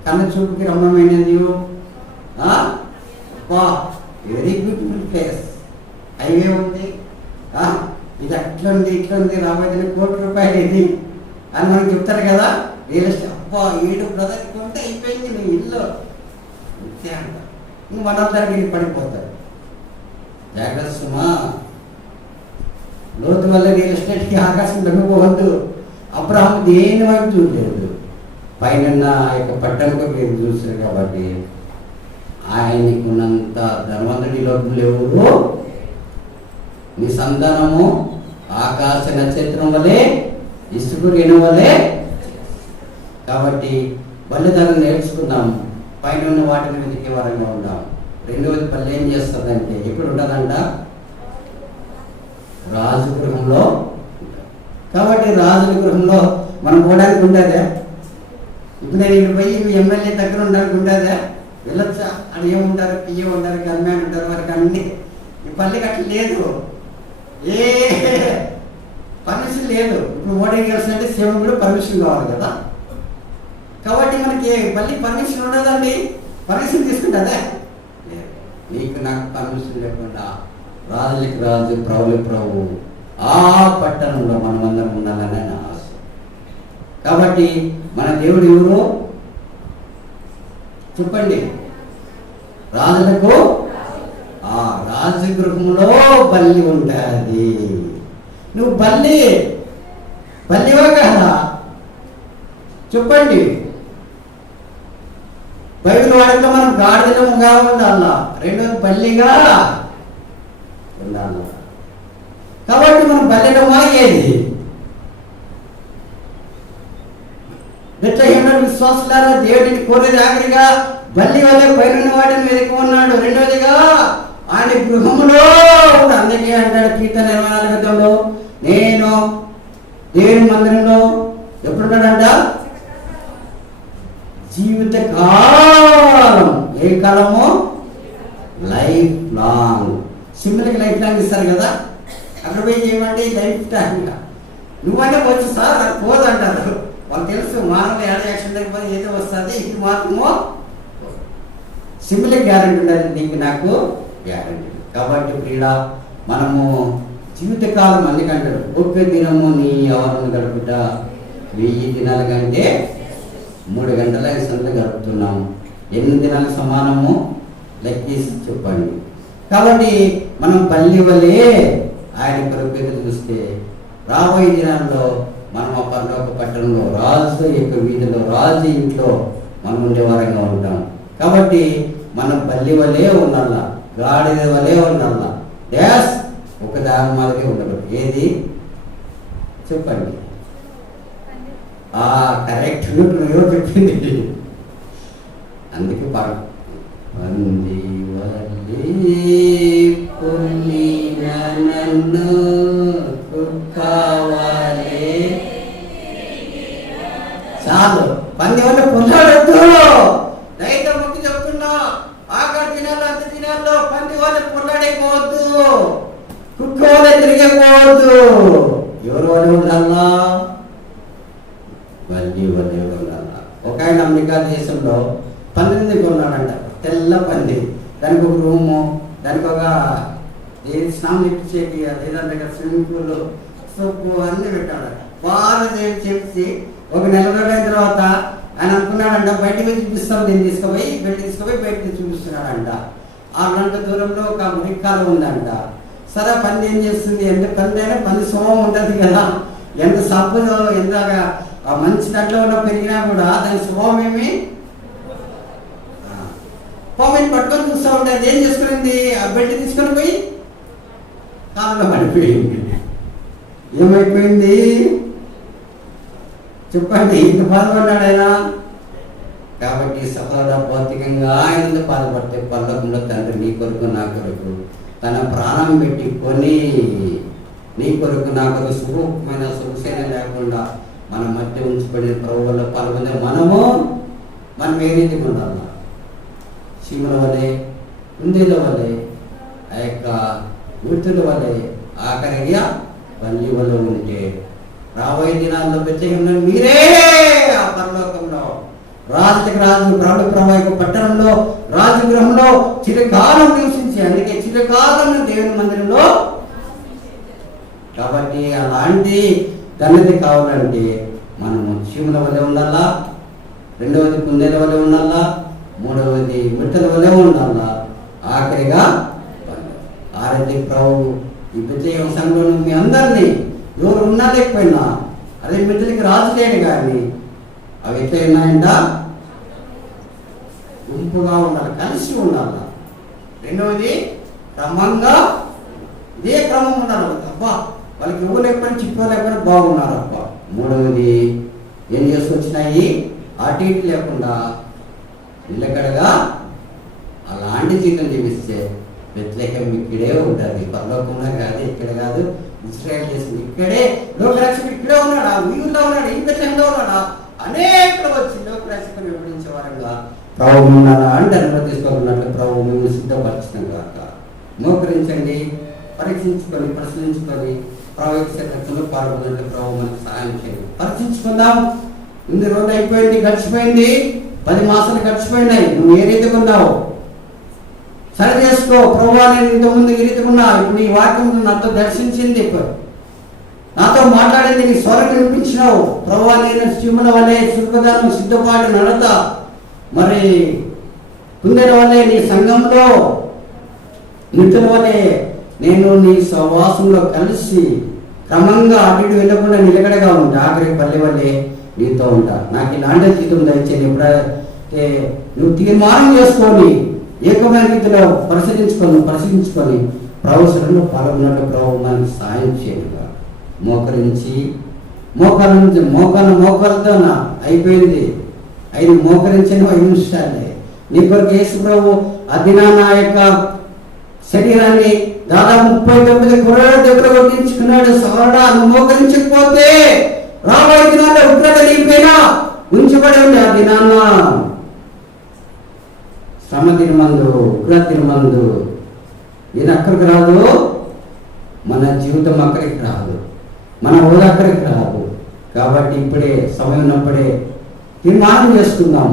కన్న చూపుకి రమ్మమైనది. వెరీ బ్యూటిఫుల్ ప్లేస్, హైవే ఉంది, ఇది అట్లా ఉంది ఇట్లా ఉంది, రాబోయే ₹1,00,00,000 ఇది అని మనకు చెప్తారు కదా. రియల్ ఎస్టేట్ 7 బ్రదర్ కొంటే అయిపోయింది నీ ఇల్లు అంతే అంట. ఇంక మనోద్దరికి పడిపోతారు. జాగ్రత్త సుమా. లోతు వల్ల రియల్ ఎస్టేట్కి ఆకాశం తగ్గిపోవద్దు. అబ్రహాము దేని వైపు చూడలేదు, పైన ఆ యొక్క పట్టణకు మీరు చూసారు కాబట్టి ఆయనకు ఉన్నంత ధనవంతుడి లోపల ఎవరు నీ సంతానము ఆకాశ నక్షత్రం వలె ఇసుక రేణు వలె. కాబట్టి బలిదానం నేర్చుకుందాం, పైన ఉన్న వాటిని వెతికే వరంగా ఉందాం. రెండవది పల్లె ఏం చేస్తుందంటే ఎప్పుడు ఉంటుందంట? రాజగృహంలో. కాబట్టి రాజుల గృహంలో మనం పోవడానికి ఉండేదే. ఇప్పుడు నేను ఇక్కడ పోయి ఎమ్మెల్యే దగ్గర ఉండడానికి ఉండేదే. వెళ్ళొచ్చా? అని ఏముంటారు, పియ్య ఉంటారు, గన్మ్యాన్ ఉంటారు, వారికి అన్ని. ఈ పల్లెకి అట్లా లేదు, ఏ పర్మిషన్ లేదు. ఇప్పుడు ఓటింగ్ చేయాల్సిందంటే సేవకుడు పర్మిషన్ కావాలి కదా. కాబట్టి మనకి మళ్ళీ పర్మిషన్ ఉండదండి. పర్మిషన్ తీసుకుంటుందే, నీకు నాకు పర్మిషన్ లేకుండా రాజులకి రాజు, ప్రభులకి ప్రభు ఆ పట్టణంలో మనమందరం ఉండాలని నా ఆశ. కాబట్టి మన దేవుడు ఎవరు చెప్పండి? రాజులకు ఆ రాజగృహంలో బల్లి ఉంటుంది. నువ్వు బల్లివా కదా చెప్పండి? బైబిల్ వాడితో మనం గాడిదలుగా ఉండాలా, రెండోది బల్లిగా ఉండాలి. కాబట్టి మనం బల్లెడమా ఏది? విశ్వాసులారా, దేవుడిని కోరేది ఆఖరిగా బల్లి వల్ల పైన వాటిని వెతుకున్నాడు. రెండోదిగా ఆయన గృహములో అందుకే అంటాడు కీర్తన 24:4, నేను దేవుని మందిరంలో ఎప్పుడున్నాడంట? జీవిత కాలం. ఏ కాలము? Life long. సింపుల్కి లైఫ్ లాంగ్ ఇస్తారు కదా. అక్కడ పోయి ఏమంటే లైఫ్ టైంగా నువ్వంటే వచ్చు సార్ అది పోదంటారు. వాళ్ళు తెలుసు మానవ యాక్షన్ దగ్గర ఏదో వస్తుంది, ఇది మాత్రము సింపుల్కి గ్యారంటీ ఉండాలి, నీకు నాకు గ్యారంటీ. కాబట్టి ప్రియుడ, మనము జీవితకాలం అందుకంటాడు, ఒక్క దినము నీ యవ్వనం గడుపుట 1000 దినాల కంటే 3 గంటల సంత గడుపుతున్నాము. ఎన్ని దినాలకు సమానము లెక్కేసి చెప్పండి. కాబట్టి మనం బల్లి వలె ఆయన కొరకు ఎదురు చూస్తే రాబోయే దినాల్లో మనం ఆ పరలోక పట్టణంలో రాజు యొక్క వీధిలో రాజు ఇంట్లో మనం ఉండేవారంగా ఉంటాం. కాబట్టి మనం బల్లి వలె ఉండాలా, గాడిద వలె ఉండాలా. డ్యాస్ ఒక దాని మాదిరి ఉండదు. ఏది చెప్పండి? కరెక్ట్ నువ్వు చెప్పింది. అందుకే పంది నన్ను చాలు. పంది వల్ల పొందాడద్దు. రైతు ముక్కు చెప్తున్నా, ఆఖరి దినాల్లో అంత దినాల్లో పంది వల్ల పొందాడైపోవద్దు, కుక్క వల్ల తిరిగిపోవద్దు. ఎవరు వల్ల ఉండాలా? బల్లి వల్ల ఉండాలా. ఒక ఆయన అమెరికా దేశంలో పందిని కొన్నాడంట, తెల్ల పంది. దానికి ఒక రూము, దానికి ఒక స్నానం చేయించేది, లేదంటే స్విమ్మింగ్ పూల్, సోపు అన్నీ పెట్టాడు. బాగా చేసి ఒక నెల రోజులు అయిన తర్వాత ఆయన అనుకున్నాడంట, బయటికి చూపిస్తాం, నేను తీసుకుపోయి బయటికి చూపిస్తున్నాడంట. 6 గంటల దూరంలో ఒక మురిక్కాలు ఉందంట. సరే పంది ఏం చేస్తుంది అంటే, పంది అయినా పంది సోమం ఉంటుంది కదా, ఎంత సబ్బులో ఎంత మంచి దాంట్లో ఉన్న పెరిగినా కూడా దాని స్వభావం ఏమి పావుని పట్టుకొని చూస్తూ ఉంటే అది ఏం చేసుకునింది, ఆ బెడ్ తీసుకొని పోయి కాలంలో పడిపోయింది. ఏమైపోయింది చెప్పండి? ఇంత బాధపడ్డాడు ఆయన. కాబట్టి సహోదర భౌతికంగా ఆయన బాధపడితే పరలోకంలో తండ్రి నీ కొరకు నా కొరకు తన ప్రాణం పెట్టి కొని నీ కొరకు నా కొరకు సుఖమైన సొగసైన లేకుండా మన మధ్య ఉంచబడిన ప్రభువులో పాల్గొనే మనం ఏ రీతిగా ఉండాలి? చీమల వలె, కుందేల వలె, ఆ యొక్క గుర్తుల వలె, ఆఖరిగా వల్లి వల్ల ఉంటే రాబోయే దినాల్లో ప్రత్యేకంగా మీరే ఆ పరలోకంలో రాజుకి రాజు ప్రభు పట్టణంలో రాజగృహంలో చిరకాలం నివసించి, అందుకే చిరకాలం దేవుని మందిరంలో. కాబట్టి అలాంటి ధన్యత కావాలంటే మనము చీమల వలె ఉండాలా, రెండవది కుందేల వలె ఉండాలా, మూడవది మిట్టల వలె ఉండాలా, ఆఖరిగా ఆరతి ప్రభు ఈ ప్రత్యేక సంఘంలో మీ అందరినీ ఎవరు ఉన్నా లేకపోయినా అదే మిట్టలకి రాజు లేడు కానీ అవి ఎట్లా ఉన్నాయంట? గుంపుగా ఉండాలి, కలిసి ఉండాలి. రెండవది క్రమంగా ఇదే క్రమం ఉండాలి. అబ్బా వాళ్ళకి ఎవరు లేకపోయినా చిప్పుకోలేకపోయినా బాగున్నారు అబ్బా. మూడవది ఏం చేసుకొచ్చినాయి? అటు ఇటు లేకుండా నిలకడగా అలాంటి జీవితం జీవిస్తే బెత్లెహేం ఇక్కడే ఉంటుంది, పరలోకంలో కాదు, ఇక్కడ కాదు. ఇజ్రాయెల్ దేశం ఇక్కడే, లోకరక్షకుడు ఇక్కడే ఉన్నాడా, ఊళ్ళో ఉన్నాడు, ఈ బెత్లెహేంలో ఉన్నాడా, అనేకులు వచ్చి లోకరక్షకుని వివరించే వారంగా ప్రభు ఉన్నారా అంటే అనుమతి తీసుకోవాలన్నట్లు ప్రభు మేము సిద్ధపరచిన కాక. మోకరించండి, పరీక్షించుకొని పరిశీలించుకొని ప్రభు రక్తంలో పాల్గొన్నట్లు ప్రభు మనకు సహాయం చేయండి. పరీక్షించుకుందాం. ఇన్ని రోజులు అయిపోయింది, గడిచిపోయింది, 10 మాసాలు గడిచిపోయినాయి. నువ్వు ఏ రీతిగా ఉన్నావు సరి చేసుకో. ప్రభు నేను ఇంతకుముందు ఈ రీతిగా ఉన్నా, ఇప్పుడు ఈ వాక్యం నాతో దర్శించింది, నాతో మాట్లాడింది, నీ స్వరం వినిపించినావు. ప్రభు నేను చీమల వలె చురుకుదాను, సిద్ధపాటు నడత, మరి కుందేల వలె నీ సంఘంలో, మిత్రుల వలె నేను నీ సహవాసంలో కలిసి క్రమంగా అటు వెళ్ళకుండా నిలకడగా ఉంటా. ఆఖరికి పల్లె వల్లే నీతో ఉంటా. నాకు ఇలాంటి జీవితం దయచేది. ఎప్పుడైతే నువ్వు తీర్మానం చేసుకొని ఏకమైన రీతిలో పరిశీలించుకొని ప్రవసరంలో పాల్గొన్నట్టు ప్రభు మనకి సాయం చేయగా. మోకరించి మోకాలతో అయిపోయింది. 5 మోకరించిన 5 నిమిషాలే. నీ కొరకు యేసు ప్రభు అదినా నా యొక్క శరీరాన్ని దాదాపు 39 కొరడ దగ్గర కొట్టించుకున్నాడు. సవరణ నువ్వు మోకరించకపోతే రాబోయే దినాల్లో ఉగ్రత నీపైన ఉంచబడి ఉంది. ఆ దినాన్న శ్రమ దినమందు, ఉగ్రత దినమందు ఇది అక్కడికి రాదు, మన జీవితం అక్కడికి రాదు, మన హోదా అక్కడికి రాదు. కాబట్టి ఇప్పుడే సమయం ఉన్నప్పుడే తీర్మానం చేసుకుందాం.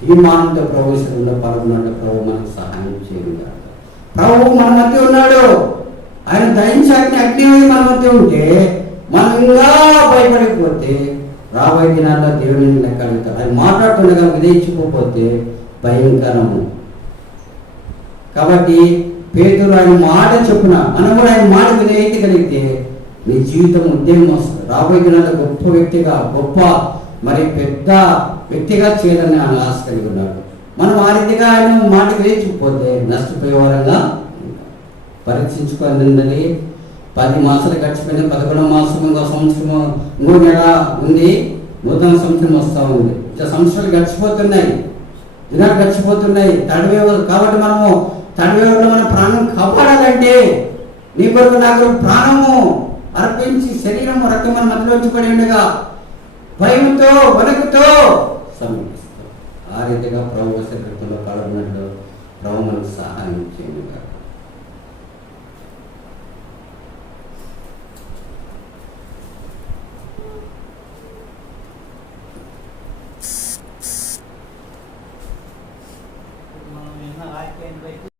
తీర్మానంతో ప్రవేశంలో పాల్గొన్నట్టు ప్రభు మనకు సహాయం చేయాలి. ప్రభు మన మధ్య ఉన్నాడు. ఆయన దయించాగ్ని అగ్ని మన మధ్య ఉంటే మనం ఇంకా భయపడిపోతే రాబోయే దినాల్లో దేవుని లెక్క అడుగుతారు. ఆయన మాట్లాడుతుండగా విధించుకోకపోతే భయంకరము. కాబట్టి పేతురు ఆయన మాట చెప్పున మనం కూడా ఆయన మాట విధేయత కలిగితే నీ జీవితం ఉద్యమం వస్తుంది. రాబోయే దినాల్లో గొప్ప మరి పెద్ద వ్యక్తిగా చేయాలని ఆయన ఆశ కలిగి ఉన్నాడు. మనం ఆ రీతిగా ఆయన మాట వేయకపోతే నష్టపోయే వారంగా పరీక్షించుకోవాలి. 10 మాసాలు గడిచిపోయిన 11వ మాసం, ఇంకో సంవత్సరం, ఇంకో నెల ఉంది, నూతన సంవత్సరం వస్తూ ఉంది. ఇట్లా సంవత్సరాలు గడిచిపోతున్నాయి, దినాలు గడిచిపోతున్నాయి. కాబట్టి మనము తడివేవులో మన ప్రాణం కాపాడాలంటే నీ కొరకు నా కొరకు ప్రాణము అర్పించి శరీరము రక్తం మన మధ్యలో వచ్చి పడి ఉండగా భయంతో వణుకుతో సమీపిస్తాం. ఆ రీతిగా ప్రభు శరీరంలో పాల్గొన్నట్లు ప్రభు మనకు సహాయం చేయండి.